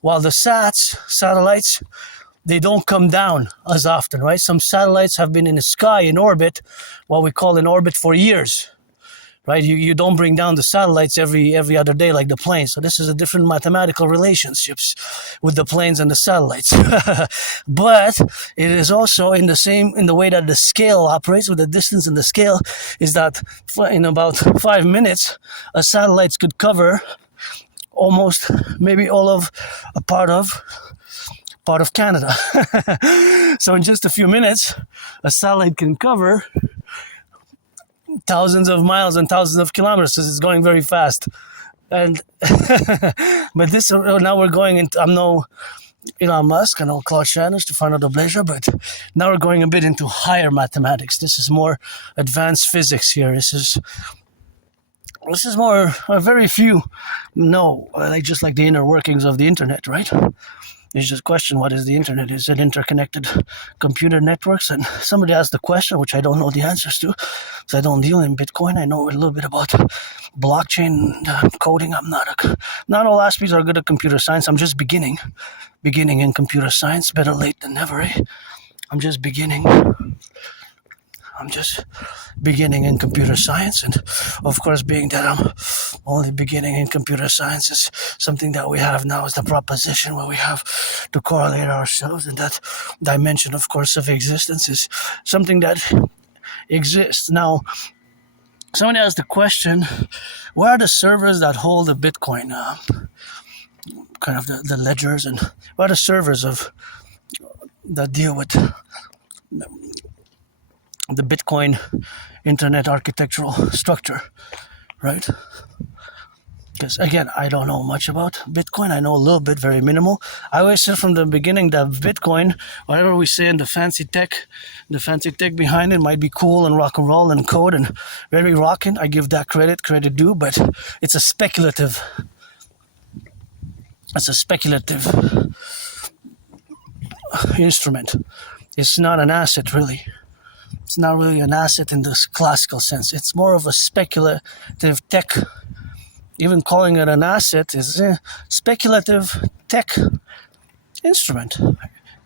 While the satellites, they don't come down as often, right? Some satellites have been in the sky in orbit, what we call in orbit, for years, right? You don't bring down the satellites every other day like the planes. So this is a different mathematical relationships with the planes and the satellites. But it is also in the way that the scale operates with the distance, and the scale is that in about 5 minutes, a satellite could cover almost maybe all of a part of Canada. So in just a few minutes, a satellite can cover thousands of miles and thousands of kilometers, because it's going very fast. And but this now we're going into. I'm no Elon Musk and all Claude Shannons to find out the pleasure, but now we're going a bit into higher mathematics. This is more advanced physics here. This is more very few know, like just like the inner workings of the internet, right? It's just a question, what is the internet? Is it interconnected computer networks? And somebody asked the question, which I don't know the answers to, because I don't deal in Bitcoin. I know a little bit about blockchain coding. Not all Aspies are good at computer science. I'm just beginning in computer science. Better late than never, eh? I'm just beginning in computer science, and of course, being that I'm only beginning in computer science is something that we have now is the proposition where we have to correlate ourselves, and that dimension, of course, of existence is something that exists. Now, somebody asked the question, where are the servers that hold the Bitcoin, kind of the ledgers, and where are the servers that deal with the Bitcoin internet architectural structure, right? Because again, I don't know much about Bitcoin. I know a little bit, very minimal. I always said from the beginning that Bitcoin, whatever we say in the fancy tech behind it might be cool and rock and roll and code and very rocking. I give that credit due, but it's a speculative instrument. It's not an asset, really. It's not really an asset in this classical sense. It's more of a speculative tech. Even calling it an asset is a speculative tech instrument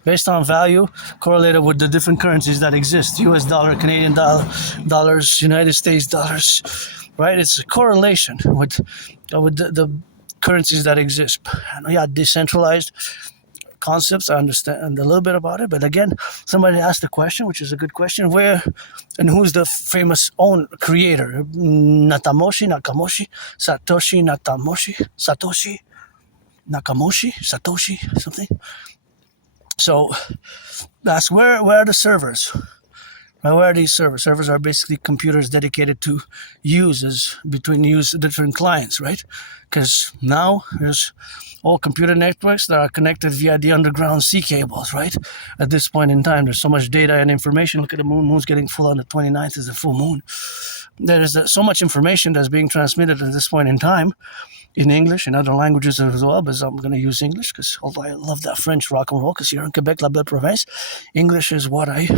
based on value correlated with the different currencies that exist. US dollar, Canadian dollars, United States dollars, right? It's a correlation with the currencies that exist. Yeah, decentralized concepts. I understand a little bit about it, but again, somebody asked the question, which is a good question, where and who's the famous own creator? Satoshi Nakamoto, something. So that's where are the servers? Now, where are these servers? Servers are basically computers dedicated to between different clients, right? Because now there's all computer networks that are connected via the underground sea cables, right? At this point in time, there's so much data and information. Look at the moon. Moon's getting full on the 29th is the full moon. There is so much information that's being transmitted at this point in time in English and other languages as well, but I'm going to use English because although I love that French rock and roll, because here in Quebec, la belle province, English is what I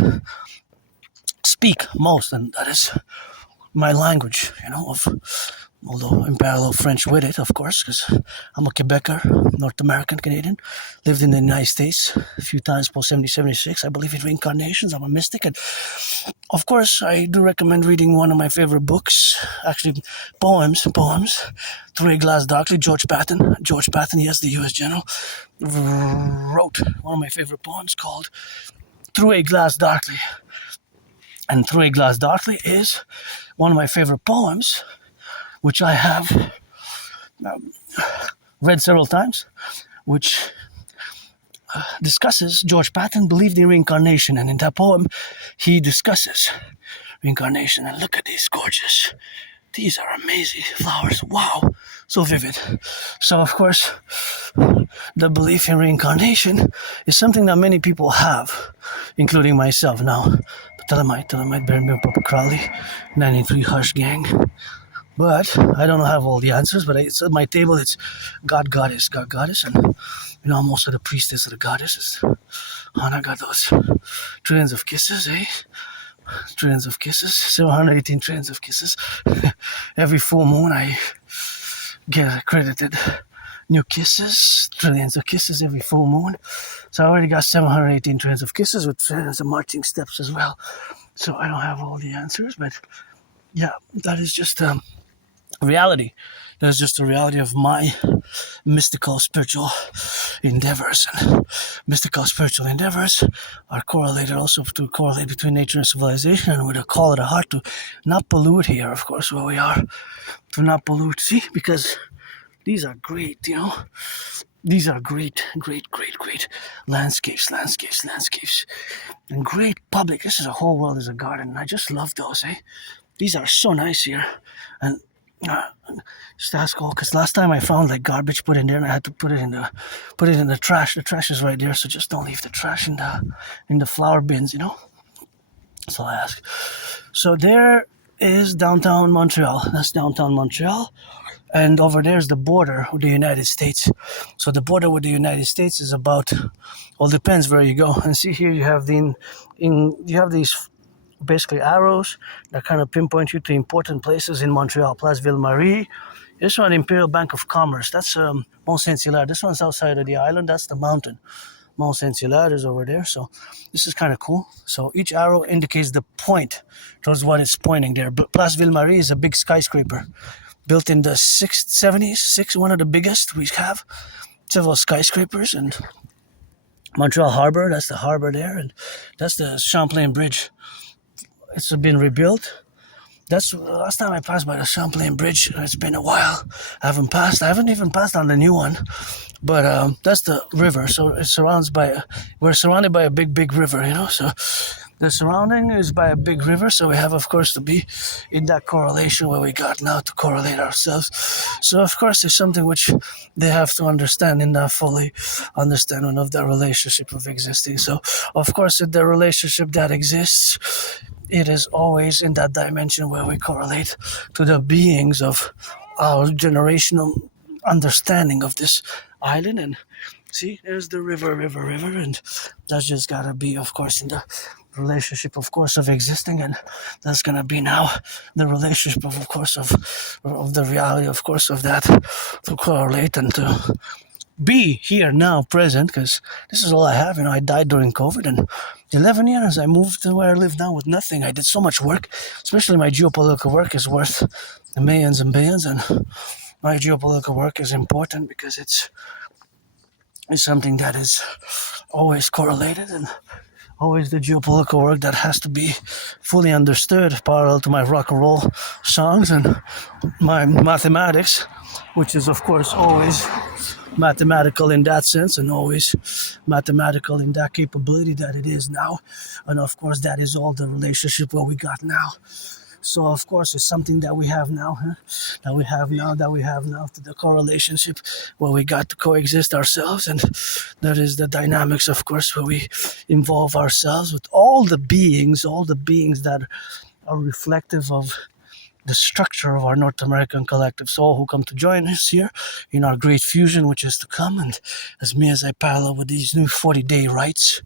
speak most, and that is my language, although in parallel French with it, of course, because I'm a Quebecer, North American Canadian, lived in the United States a few times post 76. I believe in reincarnations. I'm a mystic, and of course I do recommend reading one of my favorite books, actually poems, Through a Glass Darkly. George Patton, yes, the U.S. General, wrote one of my favorite poems called Through a Glass Darkly. And Through a Glass Darkly is one of my favorite poems, which I have read several times, which discusses George Patton believed in reincarnation. And in that poem, he discusses reincarnation. And look at these gorgeous, these are amazing flowers. Wow, so vivid. So, of course, the belief in reincarnation is something that many people have, including myself. Now, Telemite, Bermir, Papa Crowley, 93 Hush Gang. But I don't have all the answers, but it's at my table, it's God, Goddess, and I'm also the priestess of the goddesses. And I got those trillions of kisses, Trillions of kisses, 718 trillions of kisses. Every full moon I get accredited new kisses, trillions of kisses every full moon. So I already got 718 trillions of kisses with trillions of marching steps as well. So I don't have all the answers, but yeah, that is just reality. That's just the reality of my mystical spiritual endeavors. And mystical spiritual endeavors are correlated also to correlate between nature and civilization, and with a call of the heart to not pollute here, of course, where we are, to not pollute. See, because these are great, These are great landscapes. And great public. This is a whole world as a garden. I just love those, These are so nice here. And Just ask all, because last time I found like garbage put in there, and I had to put it in the trash. The trash is right there, so just don't leave the trash in the flower bins, you know. So I ask. So there is downtown Montreal. That's downtown Montreal. And over there is the border with the United States. So the border with the United States is about, well, depends where you go. And see here you have you have these basically arrows that kind of pinpoint you to important places in Montreal. Place Ville-Marie. This one, Imperial Bank of Commerce. That's Mont Saint-Hilaire. This one's outside of the island. That's the mountain. Mont Saint-Hilaire is over there. So this is kind of cool. So each arrow indicates the point towards what it's pointing there. Place Ville-Marie is a big skyscraper built in the 70s, one of the biggest. We have several skyscrapers. And Montreal Harbor, that's the harbor there. And that's the Champlain Bridge. It's been rebuilt. That's the last time I passed by the Champlain Bridge. It's been a while. I haven't even passed on the new one. But that's the river. So we're surrounded by a big river, you know. So the surrounding is by a big river. So we have, of course, to be in that correlation where we got now to correlate ourselves. So, of course, it's something which they have to understand in that fully understanding of the relationship of existing. So, of course, in the relationship that exists, it is always in that dimension where we correlate to the beings of our generational understanding of this island. And see, there's the river, and that's just gotta be, of course, in the relationship, of course, of existing. And that's gonna be now the relationship of course, of the reality, of course, of that, to correlate and to be here now, present, because this is all I have. You know, I died during COVID, and 11 years I moved to where I live now with nothing. I did so much work, especially my geopolitical work is worth millions and billions, and my geopolitical work is important because it's something that is always correlated, and always the geopolitical work that has to be fully understood, parallel to my rock and roll songs and my mathematics, which is, of course, always mathematical in that sense, and always mathematical in that capability that it is now. And of course, that is all the relationship what we got now. So of course, it's something that we have now, that we have now to the correlationship where we got to coexist ourselves. And that is the dynamics, of course, where we involve ourselves with all the beings that are reflective of the structure of our North American collective soul, who come to join us here in our great fusion, which is to come. And as I parallel with these new 40-day rites,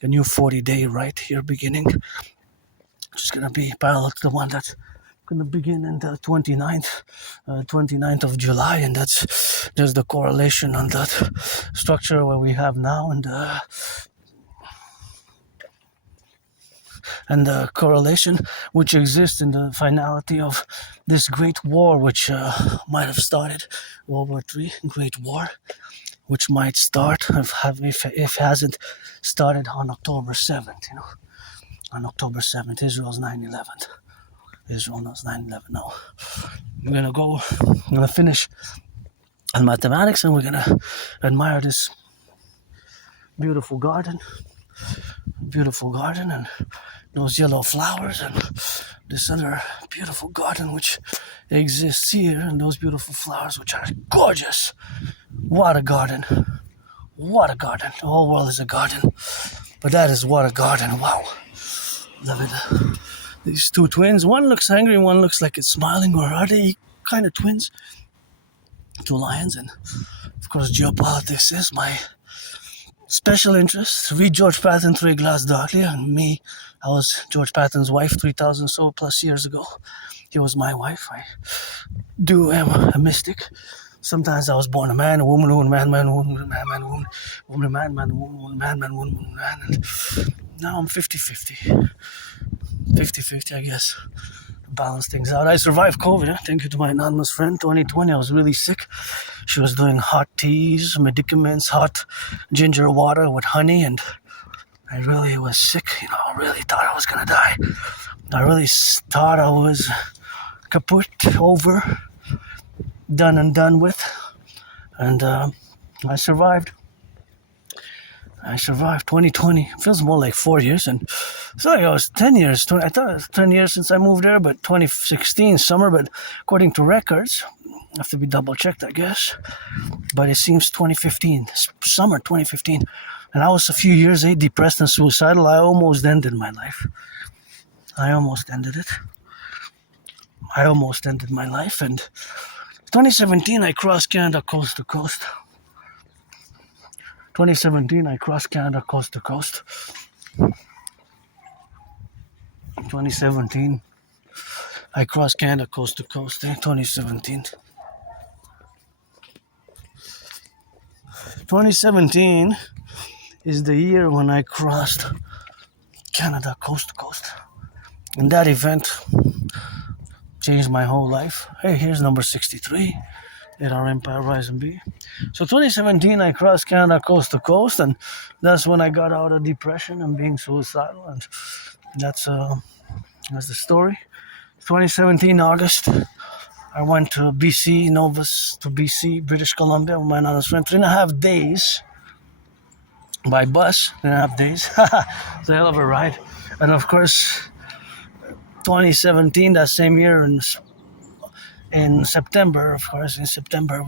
the new 40-day rite here beginning, which is going to be parallel to the one that's going to begin in the 29th of July. And there's the correlation on that structure where we have now, and the correlation which exists in the finality of this great war, which might have started World War III, Great War, which might start if it hasn't started on October 7th. You know, on October 7th, Israel's 9/11. Israel knows 9/11. No, we're gonna finish on mathematics, and we're gonna admire this beautiful garden, and those yellow flowers, and this other beautiful garden which exists here, and those beautiful flowers which are gorgeous. What a garden. The whole world is a garden, but that is what a garden. Wow. Love it. These two twins, one looks angry, one looks like it's smiling. Or are they kind of twins? Two lions. And of course, geopolitics is my special interest. Read George Patton, Three Glass Darkly. And me, I was George Patton's wife 3,000 so plus years ago. He was my wife. I am a mystic. Sometimes I was born a man, a woman, man, woman, man, woman, woman, man, woman, man, woman, man. And now I'm 50-50. 50-50, I guess. Balance things out. I survived COVID. Thank you to my anonymous friend. 2020, I was really sick. She was doing hot teas, medicaments, hot ginger water with honey, and I really was sick. You know, I really thought I was gonna die. I really thought I was kaput, over, done and done with, and I survived. 2020 feels more like 4 years, and So it was 10 years. I thought it was 10 years since I moved there, but 2016 summer. But according to records, have to be double checked, I guess. But it seems 2015, summer 2015. And I was a few years depressed and suicidal. I almost ended my life. I almost ended it. I almost ended my life. And 2017, I crossed Canada coast to coast. 2017, I crossed Canada coast to coast. 2017, I crossed Canada coast to coast. 2017. 2017 is the year when I crossed Canada coast to coast. And that event changed my whole life. Hey, here's number 63. Let our empire rise and be. So 2017, I crossed Canada coast to coast, and that's when I got out of depression and being suicidal, and that's the story. 2017 August, I went to BC, British Columbia, with my anonymous friend. 3.5 days by bus. 3.5 days. It's a hell of a ride. And of course, 2017, that same year, in September, of course,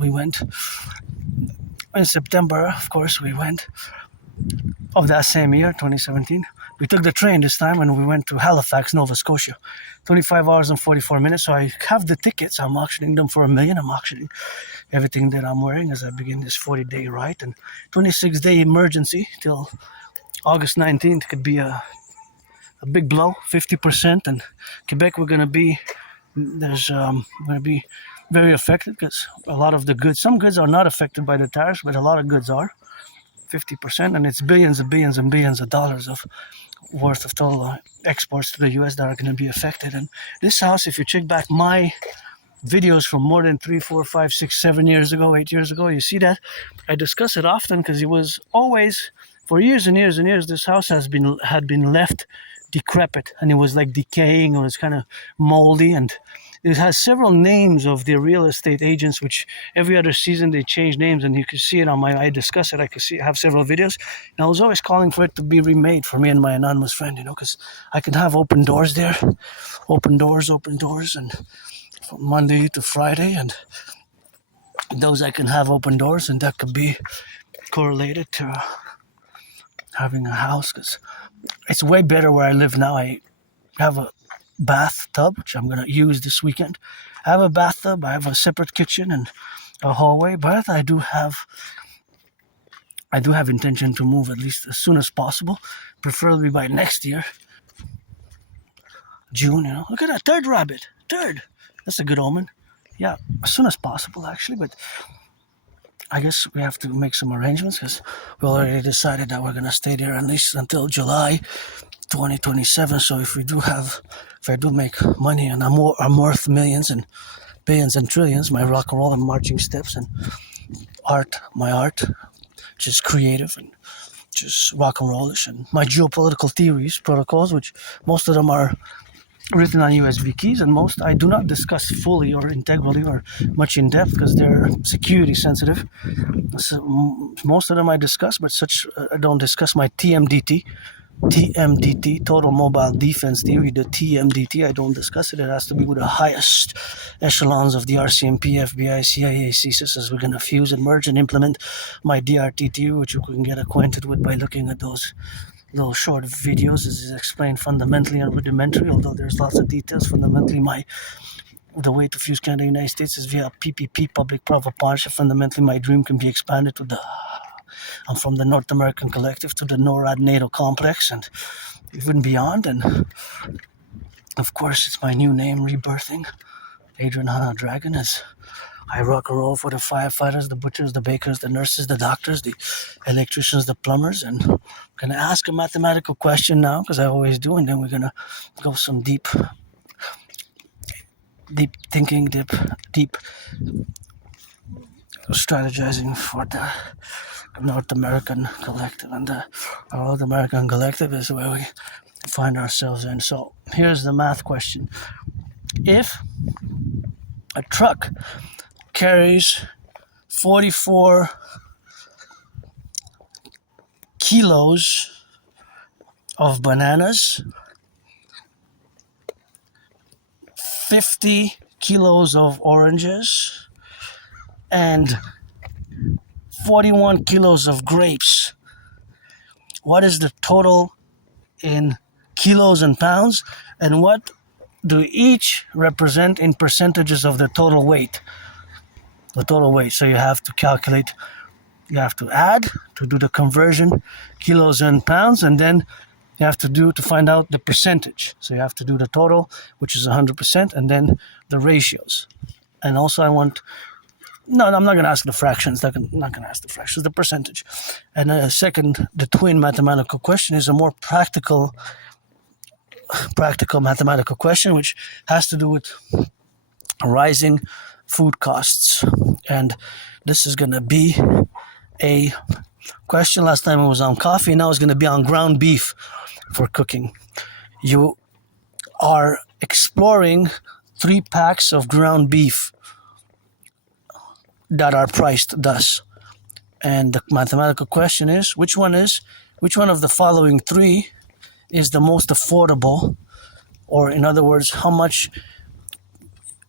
we went. In September, of course, we went. Of that same year, 2017, we took the train this time and we went to Halifax, Nova Scotia. 25 hours and 44 minutes. So I have the tickets. I'm auctioning them for $1 million. I'm auctioning everything that I'm wearing as I begin this 40-day ride. And 26-day emergency till August 19th could be a big blow, 50%. And Quebec, we're going to be very affected because a lot of the goods, some goods are not affected by the tariffs, but a lot of goods are 50%, and it's billions and billions and billions of dollars of worth of total exports to the US that are going to be affected. And this house, if you check back my videos from more than 3, 4, 5, 6, 7 years ago, 8 years ago, you see that I discuss it often because it was always, for years and years and years, this house had been left decrepit, and it was like decaying, or it was kind of moldy, and it has several names of the real estate agents, which every other season they change names, and you can see it on I discuss it, I have several videos, and I was always calling for it to be remade for me and my anonymous friend, because I can have open doors there, open doors, and from Monday to Friday, and those I can have open doors, and that could be correlated to having a house, because it's way better where I live now. I have a bathtub, which I'm going to use this weekend. I have a bathtub, I have a separate kitchen and a hallway, but I do have intention to move at least as soon as possible, preferably by next year, June. Look at that, third rabbit, that's a good omen. Yeah, as soon as possible actually, but I guess we have to make some arrangements because we already decided that we're going to stay there at least until July 2027. So if I do make money and I'm worth millions and billions and trillions, my rock and roll and marching steps and my art, just creative and just rock and rollish, and my geopolitical theories, protocols, which most of them are written on USB keys, and most I do not discuss fully or integrally or much in depth because they're security sensitive. So most of them I discuss, but I don't discuss my TMDT, Total Mobile Defense Theory, the TMDT. I don't discuss it. It has to be with the highest echelons of the RCMP, FBI, CIA, CSIS, as we're going to fuse and merge and implement my DRT theory, which you can get acquainted with by looking at those little short videos. This is explained fundamentally and rudimentary, although there's lots of details. Fundamentally, the way to fuse Canada and the United States is via PPP, public-private partnership. Fundamentally, my dream can be expanded to I'm from the North American Collectif to the NORAD NATO complex and even beyond. And of course, it's my new name, rebirthing, Adrian Hana Dragon, as I rock and roll for the firefighters, the butchers, the bakers, the nurses, the doctors, the electricians, the plumbers. And I'm going to ask a mathematical question now, because I always do, and then we're going to go some deep thinking, deep strategizing for the North American Collective. And the North American Collective is where we find ourselves in. So here's the math question. If a truck carries 44 kilos of bananas, 50 kilos of oranges, and 41 kilos of grapes. What is the total in kilos and pounds, and what do each represent in percentages of the total weight? The total weight. So you have to calculate, you have to add to do the conversion, kilos and pounds, and then you have to find out the percentage. So you have to do the total, which is 100%, and then the ratios. And also I'm not going to ask the fractions. I'm not going to ask the fractions, the percentage. And second, the twin mathematical question is a more practical mathematical question, which has to do with rising food costs. And this is going to be a question. Last time it was on coffee, now it's going to be on ground beef for cooking. You are exploring 3 packs of ground beef that are priced thus. And the mathematical question is, which one of the following 3 is the most affordable? Or in other words,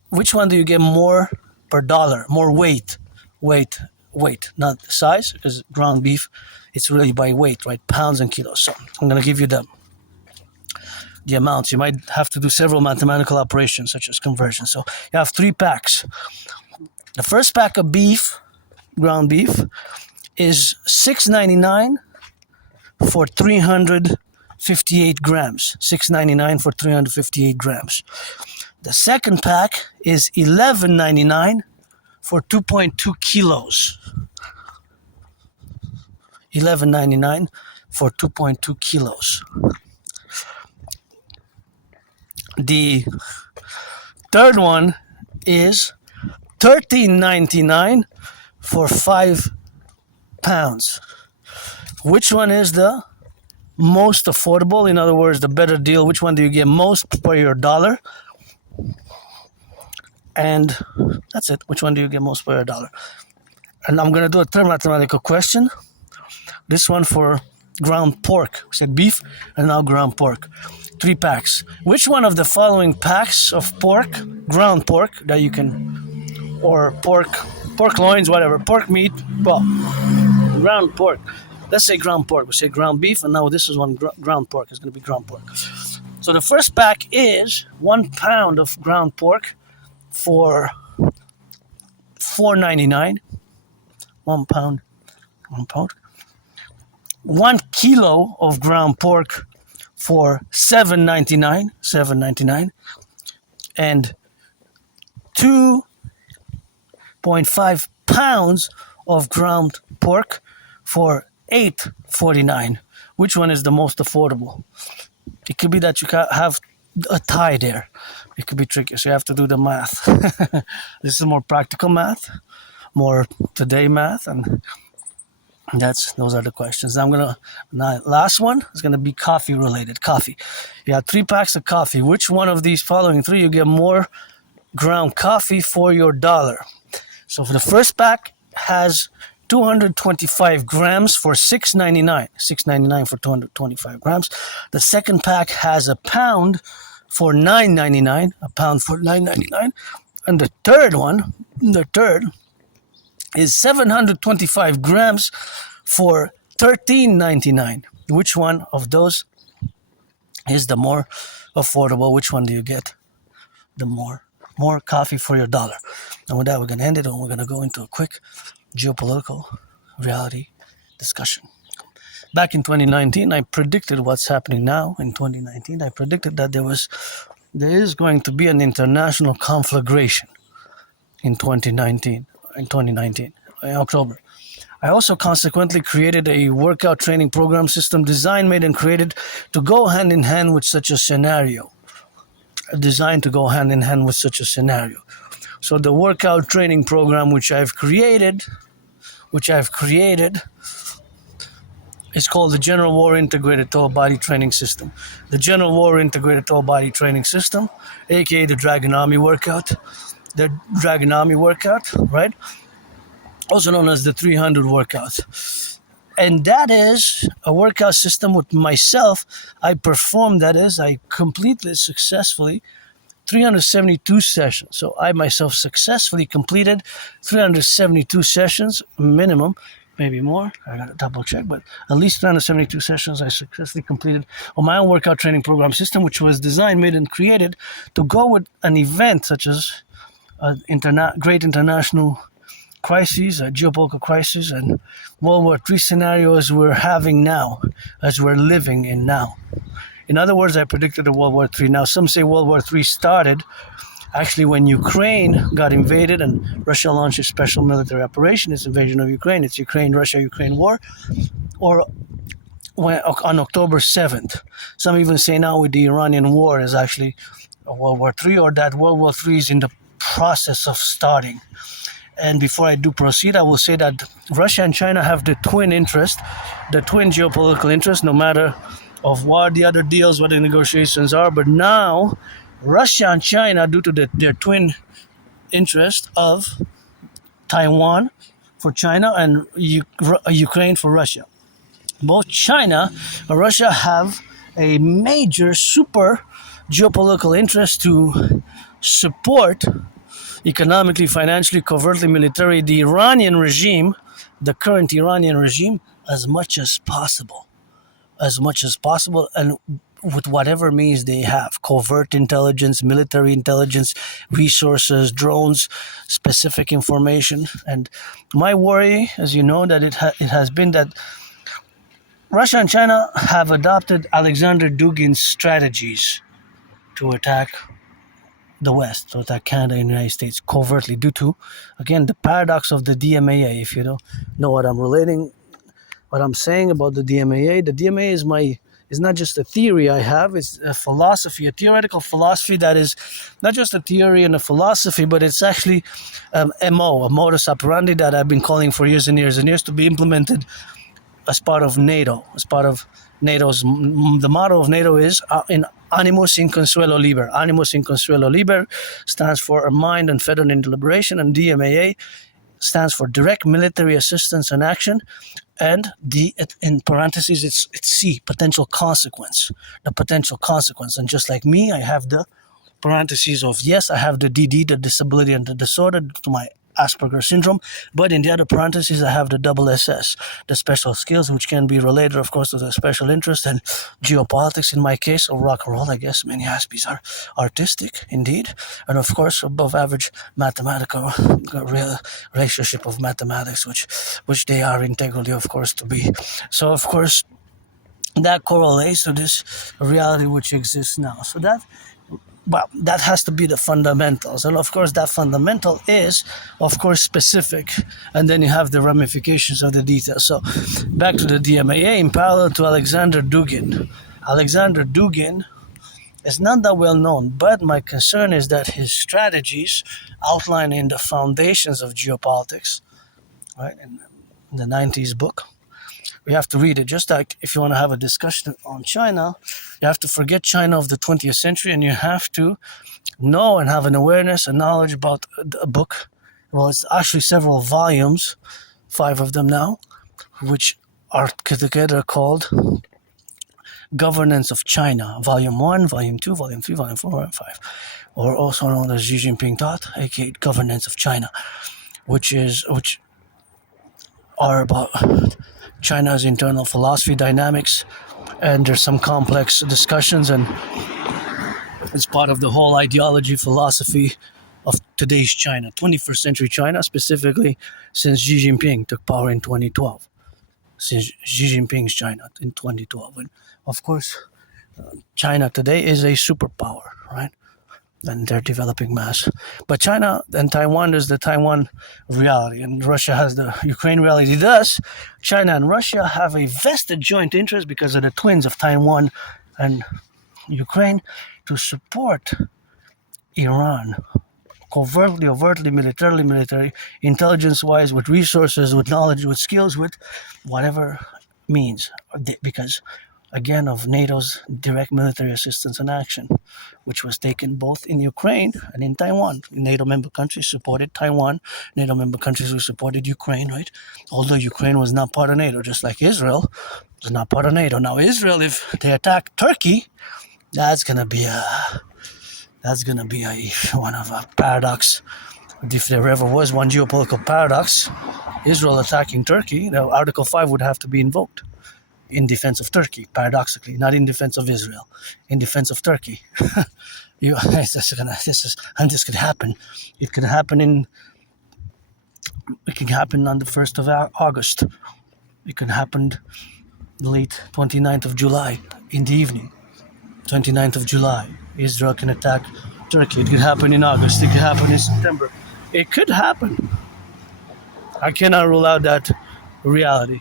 which one do you get more per dollar, more weight, not size, because ground beef, it's really by weight, right? Pounds and kilos. So I'm going to give you the amounts. You might have to do several mathematical operations, such as conversion. So you have 3 packs. The first pack of beef, ground beef, is $6.99 for 358 grams. $6.99 for 358 grams. The second pack is $11.99 for 2.2 kilos. $11.99 for 2.2 kilos. The third one is $13.99 for 5 pounds. Which one is the most affordable? In other words, the better deal. Which one do you get most for your dollar? And that's it. Which one do you get most for your dollar? And I'm going to do a third mathematical question. This one for ground pork. We said beef and now ground pork. 3 packs. Which one of the following packs of pork, ground pork, that you can, or pork loins, whatever, pork meat, well, ground pork. Let's say ground pork. We say ground beef, and now this is one ground pork. It's going to be ground pork. So the first pack is 1 pound of ground pork for $4.99. 1 pound. 1 kilo of ground pork for $7.99. And 2.5 pounds of ground pork for $8.49. Which one is the most affordable? It could be that you have a tie there. It could be tricky, so you have to do the math. This is more practical math, more today math, and those are the questions. Last one is gonna be coffee related. Coffee. You have 3 packs of coffee. Which one of these following 3 you get more ground coffee for your dollar? So for the first pack has 225 grams for $6.99. $6.99 for 225 grams. The second pack has a pound for $9.99. A pound for $9.99. And the third is 725 grams for $13.99. Which one of those is the more affordable? Which one do you get the more coffee for your dollar? And with that, we're going to end it, and we're going to go into a quick geopolitical reality discussion. Back in 2019, I predicted what's happening now. In 2019, I predicted that there is going to be an international conflagration in 2019, in October. I also consequently created a workout training program system designed, made, and created to go hand in hand with such a scenario. Designed to go hand in hand with such a scenario. So the workout training program which I've created is called the General War Integrated Total Body Training System. The General War Integrated Total Body Training System, aka the Dragon Army workout. The Dragon Army workout, right? Also known as the 300 workout. And that is a workout system with myself. I performed, that is, I completely successfully 372 sessions. So I myself successfully completed 372 sessions minimum, maybe more. I gotta double check, but at least 372 sessions I successfully completed on my own workout training program system, which was designed, made, and created to go with an event such as great international crises, geopolitical crisis, and World War III scenarios we're having now, as we're living in now. In other words, I predicted a World War III. Now, some say World War III started actually when Ukraine got invaded and Russia launched a special military operation, its invasion of Ukraine. It's Ukraine-Russia-Ukraine war, or on October 7th. Some even say now with the Iranian war is actually a World War III, or that World War III is in the process of starting. And before I do proceed, I will say that Russia and China have the twin interest, the twin geopolitical interest, no matter of what the other deals, what the negotiations are. But now, Russia and China, due to their twin interest of Taiwan for China and Ukraine for Russia. Both China and Russia have a major super geopolitical interest to support economically, financially, covertly, militarily, the Iranian regime, the current Iranian regime, as much as possible, and with whatever means they have: covert intelligence, military intelligence, resources, drones, specific information. And my worry, as you know, that it has been that Russia and China have adopted Alexander Dugin's strategies to attack the West, to attack Canada and the United States covertly, due to, again, the paradox of the DMAA. If you don't know what I'm saying about the DMAA is not just a theory I have, it's a philosophy, a theoretical philosophy that is not just a theory and a philosophy, but it's actually a modus operandi that I've been calling for years and years and years to be implemented as part of NATO, as part of NATO's, the motto of NATO is in animus in consuelo liber. Animus in consuelo liber stands for a mind unfettered in deliberation, and DMAA stands for direct military assistance and action, and in parentheses it's C, potential consequence, the potential consequence. And just like me, I have the parentheses of, yes, I have the DD, the disability and the disorder, to my Asperger's syndrome, but in the other parentheses I have the double SS, the special skills, which can be related, of course, to the special interest and geopolitics in my case, or rock and roll. I guess many Aspies are artistic indeed, and of course above average mathematical relationship of mathematics, which they are integrally, of course, to be. So of course that correlates to this reality which exists now. So that has to be the fundamentals. And of course, that fundamental is, of course, specific. And then you have the ramifications of the details. So back to the DMAA, in parallel to Alexander Dugin. Alexander Dugin is not that well known, but my concern is that his strategies outlined in the Foundations of Geopolitics, right, in the 90s book, we have to read it. Just like if you want to have a discussion on China, you have to forget China of the 20th century, and you have to know and have an awareness and knowledge about a book. Well, it's actually several volumes, 5 of them now, which are together called Governance of China, Volume 1, Volume 2, Volume 3, Volume 4, Volume 5, or also known as Xi Jinping Thought, aka Governance of China, which are about China's internal philosophy, dynamics, and there's some complex discussions, and it's part of the whole ideology, philosophy of today's China, 21st century China, specifically since Xi Jinping took power in 2012. Since Xi Jinping's China in 2012. And of course, China today is a superpower, right? And they're developing mass. But China and Taiwan, there's the Taiwan reality, and Russia has the Ukraine reality. Thus, China and Russia have a vested joint interest because of the twins of Taiwan and Ukraine to support Iran covertly, overtly, militarily, intelligence-wise, with resources, with knowledge, with skills, with whatever means. Because again, of NATO's direct military assistance and action, which was taken both in Ukraine and in Taiwan. NATO member countries supported Taiwan. NATO member countries who supported Ukraine, right? Although Ukraine was not part of NATO, just like Israel was not part of NATO. Now Israel, if they attack Turkey, that's gonna be a one of a paradox. If there ever was one geopolitical paradox, Israel attacking Turkey, Article 5 would have to be invoked in defense of Turkey, paradoxically, not in defense of Israel, in defense of Turkey. This could happen. It could happen on the 1st of August. It could happen late 29th of July in the evening. 29th of July, Israel can attack Turkey. It could happen in August. It could happen in September. It could happen. I cannot rule out that reality.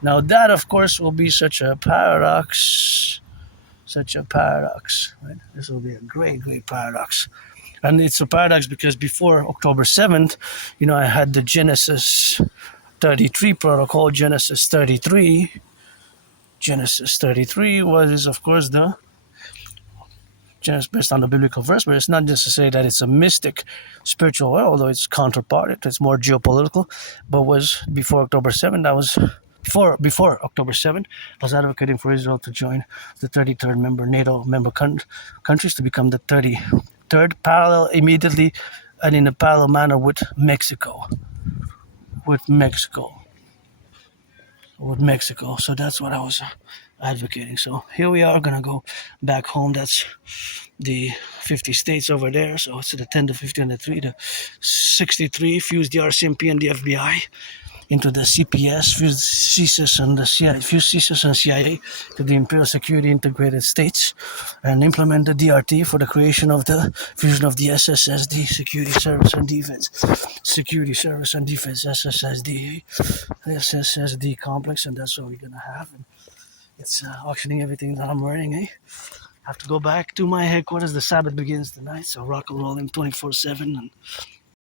Now that, of course, will be such a paradox. Right? This will be a great, great paradox. And it's a paradox because before October 7th, I had the Genesis 33 protocol. Genesis 33 was, of course, the Genesis based on the biblical verse, but it's not just to say that it's a mystic spiritual way, although it's counterpart, it's more geopolitical, but was before October 7th, that was before October 7th, I was advocating for Israel to join the 33rd NATO member countries to become the 33rd parallel immediately and in a parallel manner with Mexico. So that's what I was advocating. So here we are, gonna go back home. That's the 50 states over there. So it's the 10 to 50 and the 3 to 63. Fuse the RCMP and the FBI into the CPS, fuse CSIS and the CIA, to the Imperial Security Integrated States, and implement the DRT for the creation of the fusion of the SSSD, Security Service and Defense, SSSD complex, and that's what we're gonna have. And it's auctioning everything that I'm wearing, I have to go back to my headquarters. The Sabbath begins tonight, so rock and rolling 24/7, and